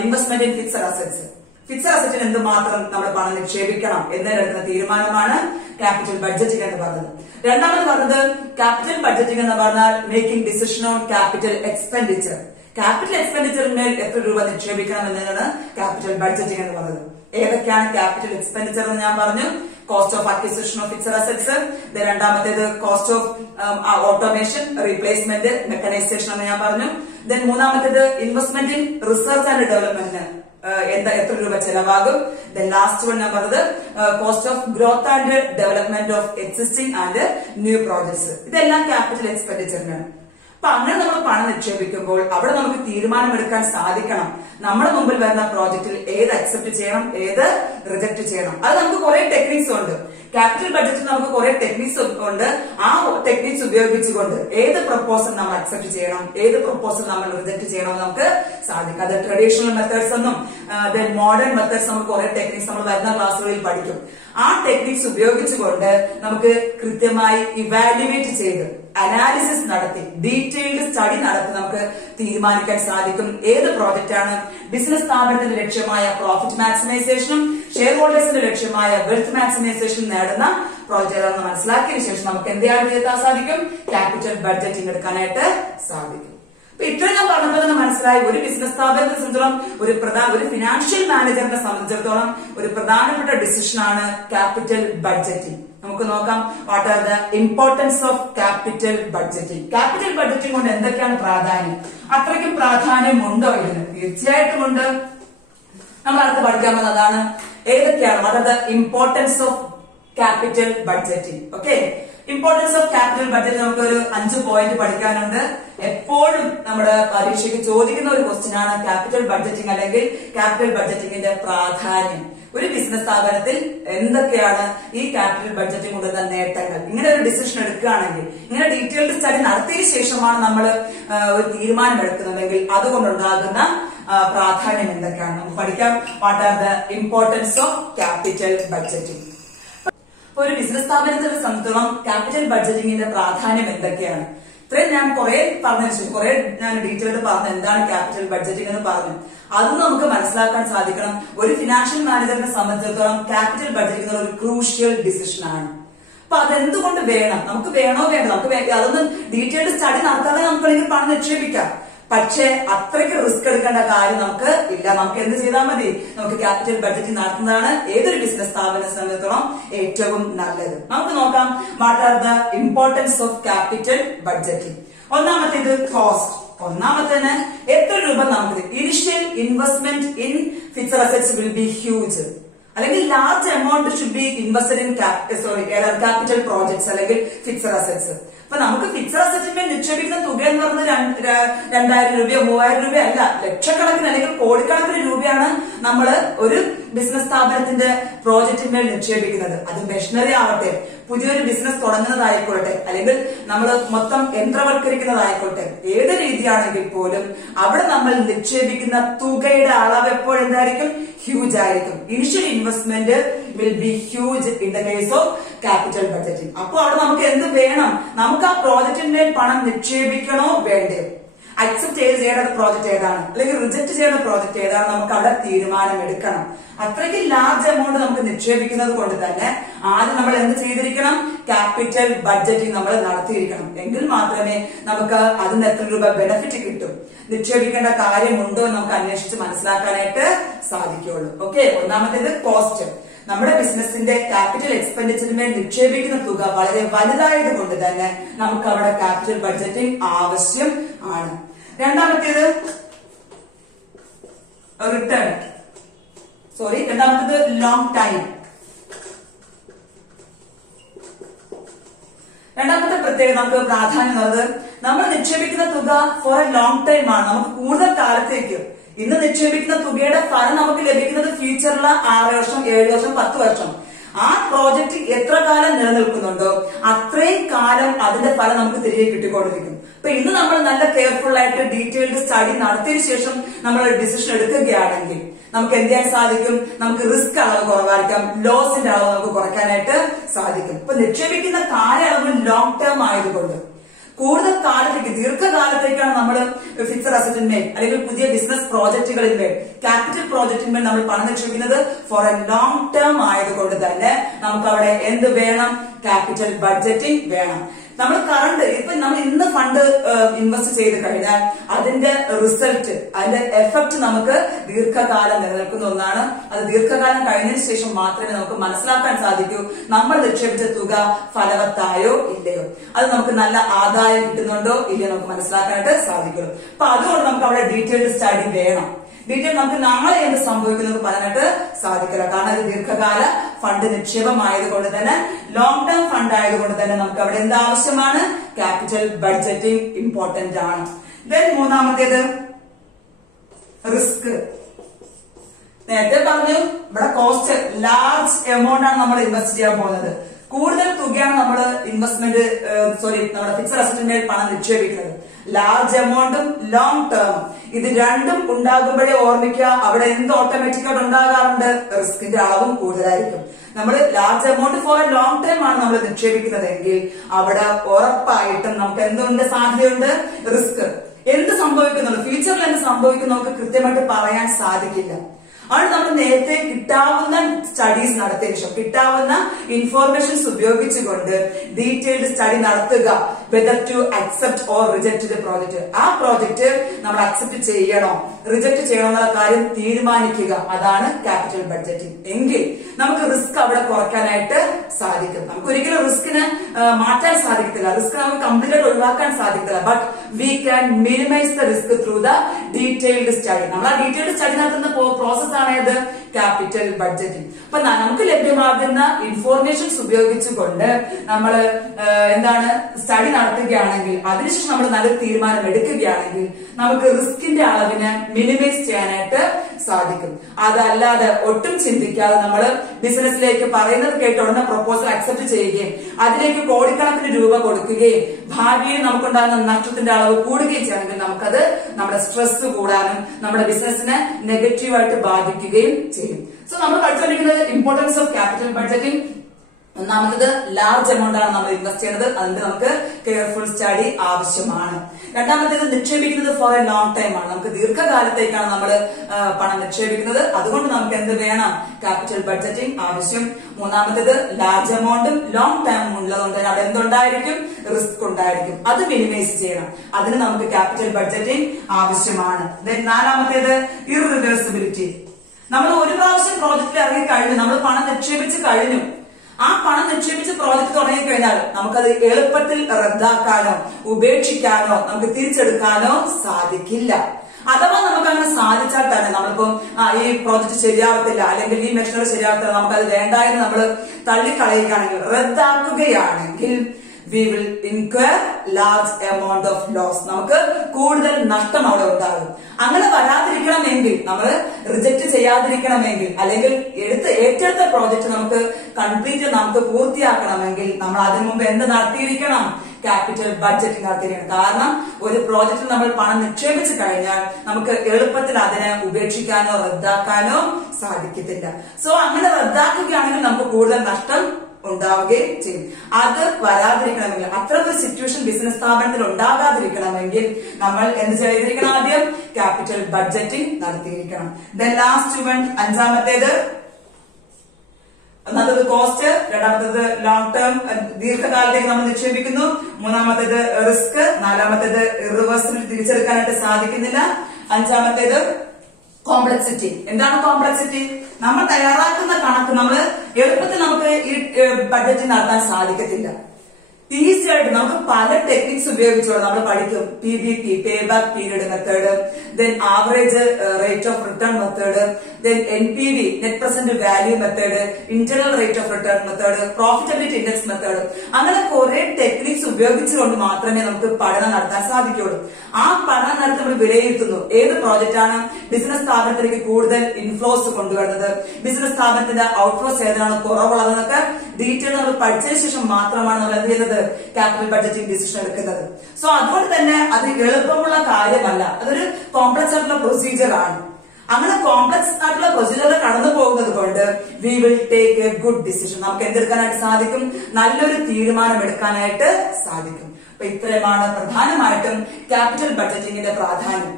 investment in fixed assets. Fixed അസറ്റിന് എന്തുമാത്രം നമ്മൾ പണം നിക്ഷേപിക്കണം എന്നതിനെടുക്കുന്ന തീരുമാനമാണ് ക്യാപിറ്റൽ ബഡ്ജറ്റിംഗ് എന്ന് പറഞ്ഞത്. രണ്ടാമത് പറഞ്ഞത് ക്യാപിറ്റൽ ബഡ്ജറ്റിംഗ് എന്ന് പറഞ്ഞാൽ making decision on capital expenditure. Capital എക്സ്പെൻഡിച്ചറിന്മേൽ എത്ര രൂപ നിക്ഷേപിക്കണം എന്നതാണ് ക്യാപിറ്റൽ ബഡ്ജറ്റിംഗ് എന്ന് പറയുന്നത്. ഏതൊക്കെയാണ് ക്യാപിറ്റൽ എക്സ്പെൻഡിച്ചർ എന്ന് ഞാൻ പറഞ്ഞു. Cost of acquisition of fixed assets, രണ്ടാമത്തേത് cost of automation, replacement, mechanisation എന്ന് ഞാൻ പറഞ്ഞു. ദെൻ മൂന്നാമത്തേത് ഇൻവെസ്റ്റ്മെന്റ് ഇൻ റിസർച്ച് ആൻഡ് ഡെവലപ്മെന്റിന് എത്ര രൂപ ചെലവാകും. ദെൻ ലാസ്റ്റ് വൺ ഞാൻ പറഞ്ഞത് cost of growth and development of existing and new projects. ഇതെല്ലാം ക്യാപിറ്റൽ എക്സ്പെൻഡിച്ചറിനാണ്. അപ്പൊ അങ്ങനെ നമ്മൾ പണം നിക്ഷേപിക്കുമ്പോൾ അവിടെ നമുക്ക് തീരുമാനമെടുക്കാൻ സാധിക്കണം. നമ്മുടെ മുമ്പിൽ വരുന്ന പ്രോജക്റ്റിൽ ഏത് അക്സെപ്റ്റ് ചെയ്യണം, ഏത് റിജക്ട് ചെയ്യണം. അത് നമുക്ക് കുറെ ടെക്നിക്സ് ഉണ്ട്. ക്യാപിറ്റൽ ബഡ്ജറ്റിൽ നമുക്ക് കുറെ ടെക്നിക്സ് ഉണ്ട്. ആ ടെക്നിക്സ് ഉപയോഗിച്ചുകൊണ്ട് ഏത് പ്രപ്പോസൽ നമ്മൾ അക്സെപ്റ്റ് ചെയ്യണം, ഏത് പ്രപ്പോസൽ നമ്മൾ റിജക്ട് ചെയ്യണമെന്ന് നമുക്ക് സാധിക്കും. അത് ട്രഡീഷണൽ മെത്തേഡ്സ് എന്നും മോഡേൺ മെത്തേഡ്സ് നമുക്ക് കുറെ ടെക്നിക്സ് നമ്മൾ വരുന്ന ക്ലാസ്സുകളിൽ പഠിക്കും. ആ ടെക്നിക്സ് ഉപയോഗിച്ചുകൊണ്ട് നമുക്ക് കൃത്യമായി ഇവാലുവേറ്റ് ചെയ്ത് അനാലിസിസ് നടത്തി ഡീറ്റെയിൽഡ് സ്റ്റഡി നടത്തി നമുക്ക് തീരുമാനിക്കാൻ സാധിക്കും ഏത് പ്രോജക്റ്റ് ആണ് ബിസിനസ് സ്ഥാപനത്തിന്റെ ലക്ഷ്യമായ പ്രോഫിറ്റ് മാക്സിമൈസേഷനും ഷെയർ ഹോൾഡേഴ്സിന്റെ ലക്ഷ്യമായ വെൽത്ത് മാക്സിമൈസേഷനും നേടുന്ന പ്രോജക്റ്റ് ഏതാണെന്ന് മനസ്സിലാക്കിയതിനു ശേഷം നമുക്ക് എന്തെങ്കിലും എഴുതാൻ സാധിക്കും, ക്യാപിറ്റൽ ബഡ്ജറ്റിംഗ് എടുക്കാനായിട്ട് സാധിക്കും. അപ്പൊ ഇത്രയും ഞാൻ പറഞ്ഞപ്പോൾ തന്നെ മനസ്സിലായി ഒരു ബിസിനസ് സ്ഥാപനത്തെ സംബന്ധിച്ചിടത്തോളം ഒരു ഫിനാൻഷ്യൽ മാനേജറിനെ സംബന്ധിച്ചിടത്തോളം ഒരു പ്രധാനപ്പെട്ട ഡിസിഷൻ ആണ് ക്യാപിറ്റൽ ബഡ്ജറ്റിംഗ്. നമുക്ക് നോക്കാം what are the importance of capital budgeting. Capital budgeting കൊണ്ട് എന്തൊക്കെയാണ് പ്രാധാന്യം, അത്രയ്ക്കും പ്രാധാന്യം ഉണ്ടോ ഇതിന്? തീർച്ചയായിട്ടും ഉണ്ട്. നമ്മൾ അടുത്ത് പഠിക്കാൻ പോകുന്നത് അതാണ് ഏതൊക്കെയാണ് what are the importance of capital budgeting. Okay, importance of capital budget നമുക്ക് ഒരു 5 പോയിന്റ് പഠിക്കാനുണ്ട്. എപ്പോഴും നമ്മുടെ പരീക്ഷയ്ക്ക് ചോദിക്കുന്ന ഒരു ക്വസ്റ്റ്യൻ ആണ് ക്യാപിറ്റൽ ബഡ്ജറ്റിംഗ് അല്ലെങ്കിൽ ക്യാപിറ്റൽ ബഡ്ജറ്റിംഗിന്റെ പ്രാധാന്യം. ഒരു ബിസിനസ് സ്ഥാപനത്തിൽ എന്തൊക്കെയാണ് ഈ ക്യാപിറ്റൽ ബഡ്ജറ്റിംഗ് കൊണ്ടുവരുന്ന നേട്ടങ്ങൾ? ഇങ്ങനെ ഒരു ഡിസിഷൻ എടുക്കുകയാണെങ്കിൽ, ഇങ്ങനെ ഡീറ്റെയിൽഡ് സ്റ്റഡി നടത്തിയ ശേഷമാണ് നമ്മൾ ഒരു തീരുമാനം എടുക്കുന്നതെങ്കിൽ അതുകൊണ്ടുണ്ടാകുന്ന പ്രാധാന്യം എന്തൊക്കെയാണ് നമുക്ക് പഠിക്കാം. What are the importance of capital budgeting? ഒരു ബിസിനസ് സ്ഥാപനത്തെ സംബന്ധിച്ചിടത്തോളം ക്യാപിറ്റൽ ബഡ്ജറ്റിംഗിന്റെ പ്രാധാന്യം എന്തൊക്കെയാണ്? ഇത്രയും ഞാൻ കുറെ ഡീറ്റെയിൽഡ് പറഞ്ഞു എന്താണ് ക്യാപിറ്റൽ ബഡ്ജറ്റിംഗ് എന്ന് പറഞ്ഞു. അത് നമുക്ക് മനസ്സിലാക്കാൻ സാധിക്കണം. ഒരു ഫിനാൻഷ്യൽ മാനേജറിനെ സംബന്ധിച്ചിടത്തോളം ക്യാപിറ്റൽ ബഡ്ജറ്റിംഗ് ഒരു ക്രൂഷ്യൽ ഡിസിഷൻ ആണ്. അപ്പൊ അതെന്തുകൊണ്ട് വേണം, നമുക്ക് വേണോ വേണ്ട, നമുക്ക് അതൊന്നും ഡീറ്റെയിൽഡ് സ്റ്റഡി നടത്താതെ നമുക്ക് പണം നിക്ഷേപിക്കാം. പക്ഷെ അത്രയ്ക്ക് റിസ്ക് എടുക്കേണ്ട കാര്യം നമുക്ക് ഇല്ല. നമുക്ക് എന്ത് ചെയ്താൽ മതി, നമുക്ക് ക്യാപിറ്റൽ ബഡ്ജറ്റിംഗ് നടത്തുന്നതാണ് ഏതൊരു ബിസിനസ് സ്ഥാപനത്തെ സംബന്ധിച്ചിടത്തോളം ഏറ്റവും നല്ലത്. നമുക്ക് നോക്കാം what are the importance of capital budgeting. ഒന്നാമത്തേത് കോസ്റ്റ്. ഒന്നാമത്തേന് എത്ര രൂപ നമുക്ക് initial investment in fixed assets will be huge, അല്ലെങ്കിൽ large amount should be invested in capital projects അല്ലെങ്കിൽ ഫിക്സഡ് അസറ്റ്സ്. അപ്പൊ നമുക്ക് ഫിക്സഡ് അസറ്റിന്മേൽ നിക്ഷേപിക്കുന്ന തുക എന്ന് പറയുന്നത് 2000 രൂപയോ 3000 രൂപയോ അല്ല, ലക്ഷക്കണക്കിന് അല്ലെങ്കിൽ കോടിക്കണക്കിന് രൂപയാണ് നമ്മൾ ഒരു ബിസിനസ് സ്ഥാപനത്തിന്റെ പ്രോജക്റ്റിന്മേൽ നിക്ഷേപിക്കുന്നത്. അത് മെഷീനറി ആവട്ടെ, പുതിയൊരു ബിസിനസ് തുടങ്ങുന്നതായിക്കോട്ടെ, അല്ലെങ്കിൽ നമ്മൾ മൊത്തം യന്ത്രവൽക്കരിക്കുന്നതായിക്കോട്ടെ, ഏത് രീതിയാണെങ്കിൽ പോലും അവിടെ നമ്മൾ നിക്ഷേപിക്കുന്ന തുകയുടെ അളവ് എപ്പോഴെന്തായിരിക്കും, ഹ്യൂജ് ആയിരിക്കും. Initial investment will be huge in the case of capital budgeting. അപ്പൊ അവിടെ നമുക്ക് എന്ത് വേണം, നമുക്ക് ആ പ്രോജക്റ്റിന്മേൽ പണം നിക്ഷേപിക്കണോ വേണ്ടേ, അക്സെപ്റ്റ് ചെയ്യേണ്ട പ്രോജക്റ്റ് ഏതാണ് അല്ലെങ്കിൽ റിജക്ട് ചെയ്യേണ്ട പ്രോജക്റ്റ് ഏതാണ്, നമുക്ക് അവിടെ തീരുമാനം എടുക്കണം. അത്രയ്ക്ക് ലാർജ് എമൗണ്ട് നമുക്ക് നിക്ഷേപിക്കുന്നത് കൊണ്ട് തന്നെ ആദ്യം നമ്മൾ എന്ത് ചെയ്തിരിക്കണം, ക്യാപിറ്റൽ ബഡ്ജറ്റിംഗ് നമ്മൾ നടത്തിയിരിക്കണം. എങ്കിൽ മാത്രമേ നമുക്ക് അതിന് എത്ര രൂപ ബെനിഫിറ്റ് കിട്ടും, നിക്ഷേപിക്കേണ്ട കാര്യമുണ്ടോ എന്ന് നമുക്ക് അന്വേഷിച്ച് മനസ്സിലാക്കാനായിട്ട് സാധിക്കുള്ളൂ. ഓക്കെ, ഒന്നാമത്തേത് കോസ്റ്റ്. നമ്മുടെ ബിസിനസിന്റെ ക്യാപിറ്റൽ എക്സ്പെൻഡിച്ചറിന്മേൽ നിക്ഷേപിക്കുന്ന തുക വളരെ വലുതായത് കൊണ്ട് തന്നെ നമുക്ക് അവിടെ ക്യാപിറ്റൽ ബഡ്ജറ്റിംഗ് ആവശ്യം ആണ്. രണ്ടാമത്തേത് റിട്ടേൺ. രണ്ടാമത്തേത് ലോങ് ടൈം. രണ്ടാമത്തെ പ്രത്യേകത നമുക്ക് പ്രാധാന്യം ഉള്ളത് നമ്മൾ നിക്ഷേപിക്കുന്ന തുക ഫോർ എ ലോങ് ടൈം ആണ്, നമുക്ക് കൂടുതൽ കാലത്തേക്ക്. ഇന്ന് നിക്ഷേപിക്കുന്ന തുകയുടെ ഫലം നമുക്ക് ലഭിക്കുന്നത് ഫ്യൂച്ചറിലെ 6 വർഷം 7 വർഷം 10 വർഷം. ആ പ്രോജക്റ്റ് എത്ര കാലം നിലനിൽക്കുന്നുണ്ടോ അത്രയും കാലം അതിന്റെ ഫലം നമുക്ക് തിരികെ കിട്ടിക്കൊണ്ടിരിക്കും. അപ്പൊ ഇന്ന് നമ്മൾ നല്ല കെയർഫുൾ ആയിട്ട് ഡീറ്റെയിൽഡ് സ്റ്റഡി നടത്തിയതിനു ശേഷം നമ്മൾ ഡിസിഷൻ എടുക്കുകയാണെങ്കിൽ നമുക്ക് എന്ത് ചെയ്യാൻ സാധിക്കും, നമുക്ക് റിസ്ക് അളവ് കുറവായിരിക്കാം, ലോസിന്റെ അളവ് നമുക്ക് കുറയ്ക്കാനായിട്ട് സാധിക്കും. ഇപ്പൊ നിക്ഷേപിക്കുന്ന കാലയളവ് ലോങ് ടേം ആയതുകൊണ്ട് കൂടുതൽ കാലത്തേക്ക് ദീർഘകാലത്തേക്കാണ് നമ്മൾ ഫിക്സഡ് അസറ്റിന്മേൽ അല്ലെങ്കിൽ പുതിയ ബിസിനസ് പ്രോജക്റ്റുകളിന്മേൽ ക്യാപിറ്റൽ പ്രോജക്റ്റിന്മേൽ നമ്മൾ പണം നിക്ഷേപിക്കുന്നത് ഫോർ എ ലോങ് ടേം ആയതുകൊണ്ട് തന്നെ നമുക്ക് അവിടെ എന്ത് വേണം, ക്യാപിറ്റൽ ബഡ്ജറ്റിംഗ് വേണം. നമ്മൾ നമ്മൾ ഇന്ന് ഫണ്ട് ഇൻവെസ്റ്റ് ചെയ്ത് കഴിഞ്ഞാൽ അതിന്റെ റിസൾട്ട്, അതിന്റെ എഫക്ട് നമുക്ക് ദീർഘകാലം നിലനിൽക്കുന്ന ഒന്നാണ്. അത് ദീർഘകാലം കഴിഞ്ഞതിന് ശേഷം മാത്രമേ നമുക്ക് മനസ്സിലാക്കാൻ സാധിക്കൂ നമ്മൾ നിക്ഷേപിച്ച തുക ഫലവത്തായോ ഇല്ലയോ, അത് നമുക്ക് നല്ല ആദായം കിട്ടുന്നുണ്ടോ ഇല്ലയോ നമുക്ക് മനസ്സിലാക്കാനായിട്ട് സാധിക്കുള്ളൂ. അപ്പൊ അതുകൊണ്ട് നമുക്ക് അവിടെ ഡീറ്റെയിൽഡ് സ്റ്റഡി വേണം. നമുക്ക് നാളെ എന്ത് സംഭവിക്കുന്നത് പറയാനായിട്ട് സാധിക്കില്ല. കാരണം അത് ദീർഘകാല ഫണ്ട് നിക്ഷേപമായതുകൊണ്ട് തന്നെ, ലോങ് ടേം ഫണ്ട് ആയതുകൊണ്ട് തന്നെ നമുക്ക് അവിടെ എന്ത് ആവശ്യമാണ്, ക്യാപിറ്റൽ ബഡ്ജറ്റിംഗ് ഇമ്പോർട്ടന്റ് ആണ്. ദെൻ മൂന്നാമത്തേത് റിസ്ക്. നേരത്തെ പറഞ്ഞു ഇവിടെ കോസ്റ്റ് ലാർജ് എമൗണ്ട് ആണ് നമ്മൾ ഇൻവെസ്റ്റ് ചെയ്യാൻ പോകുന്നത്. കൂടുതൽ തുകയാണ് നമ്മൾ ഇൻവെസ്റ്റ്മെന്റ് നമ്മുടെ ഫിക്സഡ് അസറ്റിന്മേൽ പണം നിക്ഷേപിക്കുന്നത്. ലാർജ് എമൗണ്ടും ലോങ് ടേമും ഇത് രണ്ടും ഉണ്ടാകുമ്പോഴേ ഓർമ്മിക്കുക അവിടെ എന്ത് ഓട്ടോമാറ്റിക്കായിട്ട് ഉണ്ടാകാറുണ്ട്, റിസ്കിന്റെ അളവും കൂടുതലായിരിക്കും. നമ്മൾ large amount for a long time ആണ് നമ്മൾ നിക്ഷേപിക്കുന്നതെങ്കിൽ അവിടെ ഉറപ്പായിട്ടും നമുക്ക് എന്തുണ്ട്, സാധ്യതയുണ്ട്, റിസ്ക്. എന്ത് സംഭവിക്കുന്നുള്ളൂ, ഫ്യൂച്ചറിൽ എന്ത് സംഭവിക്കും നമുക്ക് കൃത്യമായിട്ട് പറയാൻ സാധിക്കില്ല. ആണ് നമ്മൾ നേരത്തെ കിട്ടാവുന്ന സ്റ്റഡീസ് നടത്തിയതിനു ശേഷം കിട്ടാവുന്ന ഇൻഫോർമേഷൻസ് ഉപയോഗിച്ചുകൊണ്ട് ഡീറ്റെയിൽഡ് സ്റ്റഡി നടത്തുക, whether to accept or reject the project. ആ പ്രോജക്റ്റ് നമ്മൾ അക്സെപ്റ്റ് ചെയ്യണോ റിജക്ട് ചെയ്യണോ എന്നുള്ള കാര്യം തീരുമാനിക്കുക. അതാണ് ക്യാപിറ്റൽ ബഡ്ജറ്റിംഗ്. എങ്കിൽ നമുക്ക് റിസ്ക് അവിടെ കുറയ്ക്കാനായിട്ട് സാധിക്കും. നമുക്ക് ഒരിക്കലും റിസ്കിന് മാറ്റാൻ സാധിക്കത്തില്ല, റിസ്ക് നമുക്ക് കംപ്ലീറ്റ് ആയിട്ട് ഒഴിവാക്കാൻ സാധിക്കത്തില്ല. But we can minimise the risk through the detailed study. നമ്മൾ ആ ഡീറ്റെയിൽഡ് സ്റ്റഡി നടത്തുന്ന പ്രോസസ് ആണേത് ക്യാപിറ്റൽ ബഡ്ജറ്റിംഗ്. അപ്പൊ നമുക്ക് ലഭ്യമാകുന്ന ഇൻഫോർമേഷൻസ് ഉപയോഗിച്ചുകൊണ്ട് നമ്മൾ സ്റ്റഡി നടത്തുകയാണെങ്കിൽ അതിനുശേഷം നമ്മൾ നല്ലൊരു തീരുമാനം എടുക്കുകയാണെങ്കിൽ നമുക്ക് റിസ്കിന്റെ അളവിനെ മിനിമൈസ് ചെയ്യാനായിട്ട് സാധിക്കും. അതല്ലാതെ ഒട്ടും ചിന്തിക്കാതെ നമ്മൾ ബിസിനസ്സിലേക്ക് പറയുന്നത് കേട്ട് ഉടനെ പ്രൊപ്പോസൽ അക്സെപ്റ്റ് ചെയ്യുകയും അതിലേക്ക് കോടിക്കണക്കിന് രൂപ കൊടുക്കുകയും ഭാവിയിൽ നമുക്കുണ്ടാകുന്ന നഷ്ടത്തിന്റെ അളവ് കൂടുകയും ചെയ്യണമെങ്കിൽ നമുക്കത് നമ്മുടെ സ്ട്രെസ് കൂടാനും നമ്മുടെ ബിസിനസിനെ നെഗറ്റീവായിട്ട് ബാധിക്കുകയും ചെയ്യും. സോ നമ്മൾ പഠിച്ചുകൊണ്ടിരിക്കുന്നത് ഇമ്പോർട്ടൻസ് ഓഫ് ക്യാപിറ്റൽ ബഡ്ജറ്റിംഗ്. ഒന്നാമത്തത് ലാർജ് എമൗണ്ട് ആണ് നമ്മൾ ഇൻവെസ്റ്റ് ചെയ്യുന്നത്, അതിന് നമുക്ക് കെയർഫുൾ സ്റ്റഡി ആവശ്യമാണ്. രണ്ടാമത്തേത് നിക്ഷേപിക്കുന്നത് ഫോർ എ ലോങ് ടൈം ആണ്, നമുക്ക് ദീർഘകാലത്തേക്കാണ് നമ്മൾ പണം നിക്ഷേപിക്കുന്നത്. അതുകൊണ്ട് നമുക്ക് എന്ത് വേണം, ക്യാപിറ്റൽ ബഡ്ജറ്റിംഗ് ആവശ്യം. മൂന്നാമത്തേത് ലാർജ് എമൗണ്ടും ലോങ് ടൈമും ഉള്ളതുകൊണ്ട് അവിടെ എന്തുണ്ടായിരിക്കും, റിസ്ക് ഉണ്ടായിരിക്കും. അത് മിനിമൈസ് ചെയ്യണം, അതിന് നമുക്ക് ക്യാപിറ്റൽ ബഡ്ജറ്റിംഗ് ആവശ്യമാണ്. ദെൻ നാലാമത്തേത് ഇർറിവേഴ്സിബിലിറ്റി. നമ്മൾ ഒരു പ്രാവശ്യം പ്രോജക്റ്റിൽ ഇറങ്ങി കഴിഞ്ഞു, നമ്മൾ പണം നിക്ഷേപിച്ച് കഴിഞ്ഞു. ആ പണം നിക്ഷേപിച്ച് പ്രോജക്റ്റ് തുടങ്ങിക്കഴിഞ്ഞാൽ നമുക്കത് എളുപ്പത്തിൽ റദ്ദാക്കാനോ ഉപേക്ഷിക്കാനോ നമുക്ക് തിരിച്ചെടുക്കാനോ സാധിക്കില്ല. അഥവാ നമുക്ക് അങ്ങനെ സാധിച്ചാൽ തന്നെ നമ്മളിപ്പം ഈ പ്രോജക്റ്റ് ശരിയാവത്തില്ല അല്ലെങ്കിൽ ഈ മെഷീനറി ശരിയാവത്തില്ല, നമുക്കത് വേണ്ട എന്ന് നമ്മൾ തള്ളിക്കളയുകയാണെങ്കിൽ, റദ്ദാക്കുകയാണെങ്കിൽ we will incur large amount of loss. നമുക്ക് കൂടുതൽ നഷ്ടം അവിടെ ഉണ്ടാകും. അങ്ങനെ വരാതിരിക്കണമെങ്കിൽ, നമ്മൾ റിജക്ട് ചെയ്യാതിരിക്കണമെങ്കിൽ, അല്ലെങ്കിൽ ഏറ്റെടുത്ത പ്രോജക്റ്റ് നമുക്ക് കംപ്ലീറ്റ് നമുക്ക് പൂർത്തിയാക്കണമെങ്കിൽ നമ്മൾ അതിനു മുമ്പ് എന്ത് നടത്തിയിരിക്കണം, ക്യാപിറ്റൽ ബഡ്ജറ്റിംഗ് നടത്തിയിരിക്കണം. കാരണം ഒരു പ്രോജക്റ്റിൽ നമ്മൾ പണം നിക്ഷേപിച്ചു കഴിഞ്ഞാൽ നമുക്ക് എളുപ്പത്തിൽ അതിനെ ഉപേക്ഷിക്കാനോ റദ്ദാക്കാനോ സാധിക്കത്തില്ല. സോ അങ്ങനെ റദ്ദാക്കുകയാണെങ്കിൽ നമുക്ക് കൂടുതൽ നഷ്ടം ഉണ്ടാവുകയും ചെയ്യും. അത് വരാതിരിക്കണമെങ്കിൽ, അത്തരം ഒരു സിറ്റുവേഷൻ ബിസിനസ് സ്ഥാപനത്തിൽ ഉണ്ടാകാതിരിക്കണമെങ്കിൽ നമ്മൾ എന്ത് ചെയ്തിരിക്കണം, ആദ്യം ക്യാപിറ്റൽ ബഡ്ജറ്റിംഗ് നടത്തിയിരിക്കണം. ദെൻ ലാസ്റ്റ് വൺ, അഞ്ചാമത്തേത് ഒന്നാമത്തേത് കോസ്റ്റ്, രണ്ടാമത്തേത് ലോങ് ടേം ദീർഘകാലത്തേക്ക് നമ്മൾ നിക്ഷേപിക്കുന്നു, മൂന്നാമത്തേത് റിസ്ക്, നാലാമത്തേത് ഇറിവേഴ്സിബിലിറ്റി തിരിച്ചെടുക്കാനായിട്ട് സാധിക്കുന്നില്ല, അഞ്ചാമത്തേത് കോംപ്ലക്സിറ്റി. എന്താണ് കോംപ്ലക്സിറ്റി? നമ്മൾ തയ്യാറാക്കുന്ന കണക്ക് നമ്മൾ എളുപ്പത്തിൽ നമുക്ക് ഈ ബഡ്ജറ്റ് നടത്താൻ സാധിക്കത്തില്ല. ഈസി ആയിട്ട് നമുക്ക് പല ടെക്നിക്സ് ഉപയോഗിച്ചുകൊണ്ട് നമ്മൾ പഠിക്കും. PBP, pay back period method, then average rate of return method, then NPV, net present value method, internal rate of return method, profitability index method. അങ്ങനെ കുറെ ടെക്നിക്സ് ഉപയോഗിച്ചുകൊണ്ട് മാത്രമേ നമുക്ക് പഠനം നടത്താൻ സാധിക്കുകയുള്ളൂ. ആ പഠനം നടത്തി നമ്മൾ വിലയിരുത്തുന്നു ഏത് പ്രോജക്റ്റ് ആണ് ബിസിനസ് സ്ഥാപനത്തിലേക്ക് കൂടുതൽ ഇൻഫ്ലോസ് കൊണ്ടുവരുന്നത്, ബിസിനസ് സ്ഥാപനത്തിന്റെ ഔട്ട്ഫ്ലോസ് ഏതാണ് കുറവുള്ളതെന്നൊക്കെ ഡീറ്റെയിൽ നമ്മൾ പഠിച്ചതിന് ശേഷം മാത്രമാണ് നമ്മൾ എന്ത് ചെയ്യുന്നത്, ക്യാപിറ്റൽ ബഡ്ജറ്റിംഗ് ഡിസിഷൻ എടുക്കുന്നത്. സോ അതുകൊണ്ട് തന്നെ അത് എളുപ്പമുള്ള കാര്യമല്ല, അതൊരു കോംപ്ലക്സ് ആയിട്ടുള്ള പ്രൊസീജിയർ ആണ്. അങ്ങനെ കോംപ്ലക്സ് ആയിട്ടുള്ള പ്രൊസീജിയറിൽ കടന്നു പോകുന്നത് കൊണ്ട് we will take A good decision. നമുക്ക് എന്തെടുക്കാനായിട്ട് സാധിക്കും, നല്ലൊരു തീരുമാനം എടുക്കാനായിട്ട് സാധിക്കും. അപ്പൊ ഇത്രയുമാണ് പ്രധാനമായിട്ടും ക്യാപിറ്റൽ ബഡ്ജറ്റിംഗിന്റെ പ്രാധാന്യം.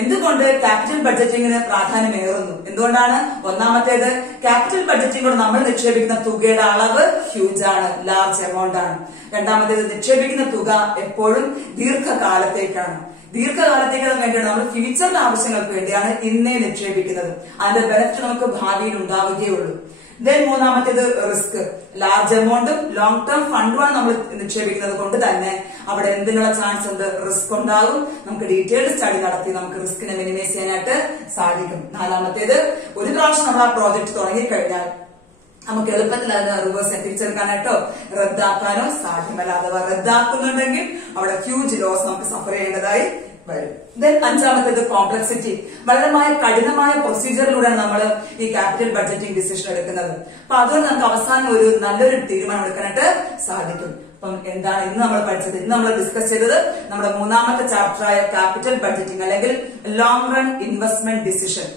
എന്തുകൊണ്ട് ക്യാപിറ്റൽ ബഡ്ജറ്റിംഗിന് പ്രാധാന്യമേറുന്നു? എന്തുകൊണ്ടാണ്? ഒന്നാമത്തേത്, ക്യാപിറ്റൽ ബഡ്ജറ്റിംഗോട് നമ്മൾ നിക്ഷേപിക്കുന്ന തുകയുടെ അളവ് ഹ്യൂജ് ആണ്, ലാർജ് എമൗണ്ട് ആണ്. രണ്ടാമത്തേത്, നിക്ഷേപിക്കുന്ന തുക എപ്പോഴും ദീർഘകാലത്തേക്കാണ്. ദീർഘകാലത്തേക്ക് വേണ്ടിയാണ് നമ്മൾ ഫ്യൂച്ചറിന്റെ ആവശ്യങ്ങൾക്ക് വേണ്ടിയാണ് ഇന്നേ നിക്ഷേപിക്കുന്നത്. അതിന്റെ ബെനിഫിറ്റ് നമുക്ക് ഭാവിയിൽ ഉണ്ടാവുകയുള്ളൂ. ദെൻ മൂന്നാമത്തേത് റിസ്ക്. ലാർജ് എമൗണ്ടും ലോങ് ടേം ഫണ്ടുമാണ് നമ്മൾ നിക്ഷേപിക്കുന്നത് കൊണ്ട് തന്നെ അവിടെ എന്തിനുള്ള ചാൻസ് ഉണ്ട്, റിസ്ക് ഉണ്ടാകും. നമുക്ക് ഡീറ്റെയിൽഡ് സ്റ്റഡി നടത്തി നമുക്ക് റിസ്കിനെ മിനിമൈസ് ചെയ്യാനായിട്ട് സാധിക്കും. നാലാമത്തേത്, ഒരു പ്രാവശ്യം നമ്മൾ ആ പ്രോജക്ട് തുടങ്ങിക്കഴിഞ്ഞാൽ നമുക്ക് എളുപ്പത്തിൽ അതിനെ റിവേഴ്സ് തിരിച്ചെടുക്കാനായിട്ടോ റദ്ദാക്കാനോ സാധ്യമല്ല. അഥവാ റദ്ദാക്കുന്നുണ്ടെങ്കിൽ അവിടെ ഹ്യൂജ് ലോസ് നമുക്ക് സഫർ ചെയ്യേണ്ടതായി വരും. ദെൻ അഞ്ചാമത്തേത് കോംപ്ലക്സിറ്റി. വളരെ കഠിനമായ പ്രൊസീജിയറിലൂടെയാണ് നമ്മൾ ഈ ക്യാപിറ്റൽ ബഡ്ജറ്റിംഗ് ഡിസിഷൻ എടുക്കുന്നത്. അപ്പൊ അതുകൊണ്ട് നമുക്ക് അവസാനം ഒരു നല്ലൊരു തീരുമാനം എടുക്കാനായിട്ട് സാധിക്കും. അപ്പം എന്താണ് ഇന്ന് നമ്മൾ പഠിച്ചത്? ഇന്ന് നമ്മൾ ഡിസ്കസ് ചെയ്തത് നമ്മുടെ മൂന്നാമത്തെ ചാപ്റ്ററായ ക്യാപിറ്റൽ ബഡ്ജറ്റിംഗ് അല്ലെങ്കിൽ long run investment decision.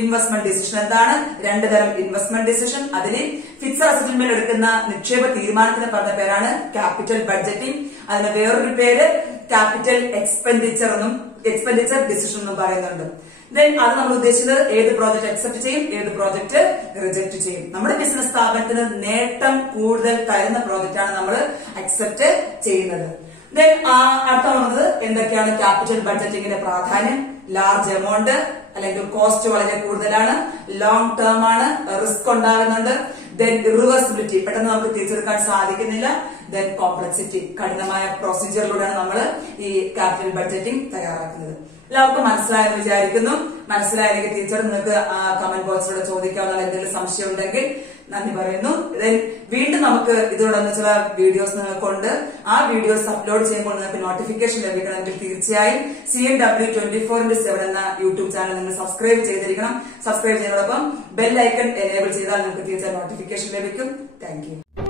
Investment decision എന്താണ്? രണ്ടു തരം ഇൻവെസ്റ്റ്മെന്റ് ഡിസിഷൻ. അതിൽ ഫിക്സഡ് അസറ്റിന്മേൽ എടുക്കുന്ന നിക്ഷേപ തീരുമാനത്തിന് പറഞ്ഞ പേരാണ് ക്യാപിറ്റൽ ബഡ്ജറ്റിംഗ്. അതിന് വേറൊരു പേര് ക്യാപിറ്റൽ എക്സ്പെൻഡിച്ചർ ഡിസിഷൻ എന്നും പറയുന്നുണ്ട്. ദെൻ അത് നമ്മൾ ഉദ്ദേശിച്ചത് ഏത് പ്രോജക്ട് അക്സെപ്റ്റ് ചെയ്യും, ഏത് പ്രോജക്ട് റിജക്ട് ചെയ്യും. നമ്മുടെ ബിസിനസ് സ്ഥാപനത്തിന് നേട്ടം കൂടുതൽ തരുന്ന പ്രോജക്റ്റാണ് നമ്മൾ അക്സെപ്റ്റ് ചെയ്യുന്നത്. ദെൻ അടുത്ത വന്നത് എന്തൊക്കെയാണ് ക്യാപിറ്റൽ ബഡ്ജറ്റിംഗിന്റെ പ്രാധാന്യം? ലാർജ് എമൗണ്ട് അല്ലെങ്കിൽ കോസ്റ്റ് വളരെ കൂടുതലാണ്, ലോങ് ടേം ആണ്, റിസ്ക് ഉണ്ടാകുന്നുണ്ട്. ദെൻ റിവേഴ്സിബിലിറ്റി, പെട്ടെന്ന് നമുക്ക് തിരിച്ചെടുക്കാൻ സാധിക്കുന്നില്ല. ദെൻ കോംപ്ലക്സിറ്റി, കഠിനമായ പ്രൊസീജിയറിലൂടെയാണ് നമ്മൾ ഈ ക്യാപിറ്റൽ ബഡ്ജറ്റിംഗ് തയ്യാറാക്കുന്നത്. എല്ലാവർക്കും മനസ്സിലായെന്ന് വിചാരിക്കുന്നു. മനസ്സിലായെങ്കിൽ ടീച്ചർ നിങ്ങൾക്ക് കമന്റ് ബോക്സിലൂടെ ചോദിക്കാവുന്ന എന്തെങ്കിലും സംശയം ഉണ്ടെങ്കിൽ നന്ദി പറയുന്നു. വീണ്ടും നമുക്ക് ഇതിനോടൊന്ന് ചില വീഡിയോസ് നിങ്ങൾക്കുണ്ട്. ആ വീഡിയോസ് അപ്ലോഡ് ചെയ്യുമ്പോൾ നിങ്ങൾക്ക് നോട്ടിഫിക്കേഷൻ ലഭിക്കണമെങ്കിൽ തീർച്ചയായും CMW24/7 എന്ന യൂട്യൂബ് ചാനൽ നിങ്ങൾ സബ്സ്ക്രൈബ് ചെയ്തിരിക്കണം. സബ്സ്ക്രൈബ് ചെയ്യുന്നതോടൊപ്പം ബെൽ ഐക്കൺ എനേബിൾ ചെയ്താൽ നിങ്ങൾക്ക് തീർച്ചയായും നോട്ടിഫിക്കേഷൻ ലഭിക്കും. Thank you.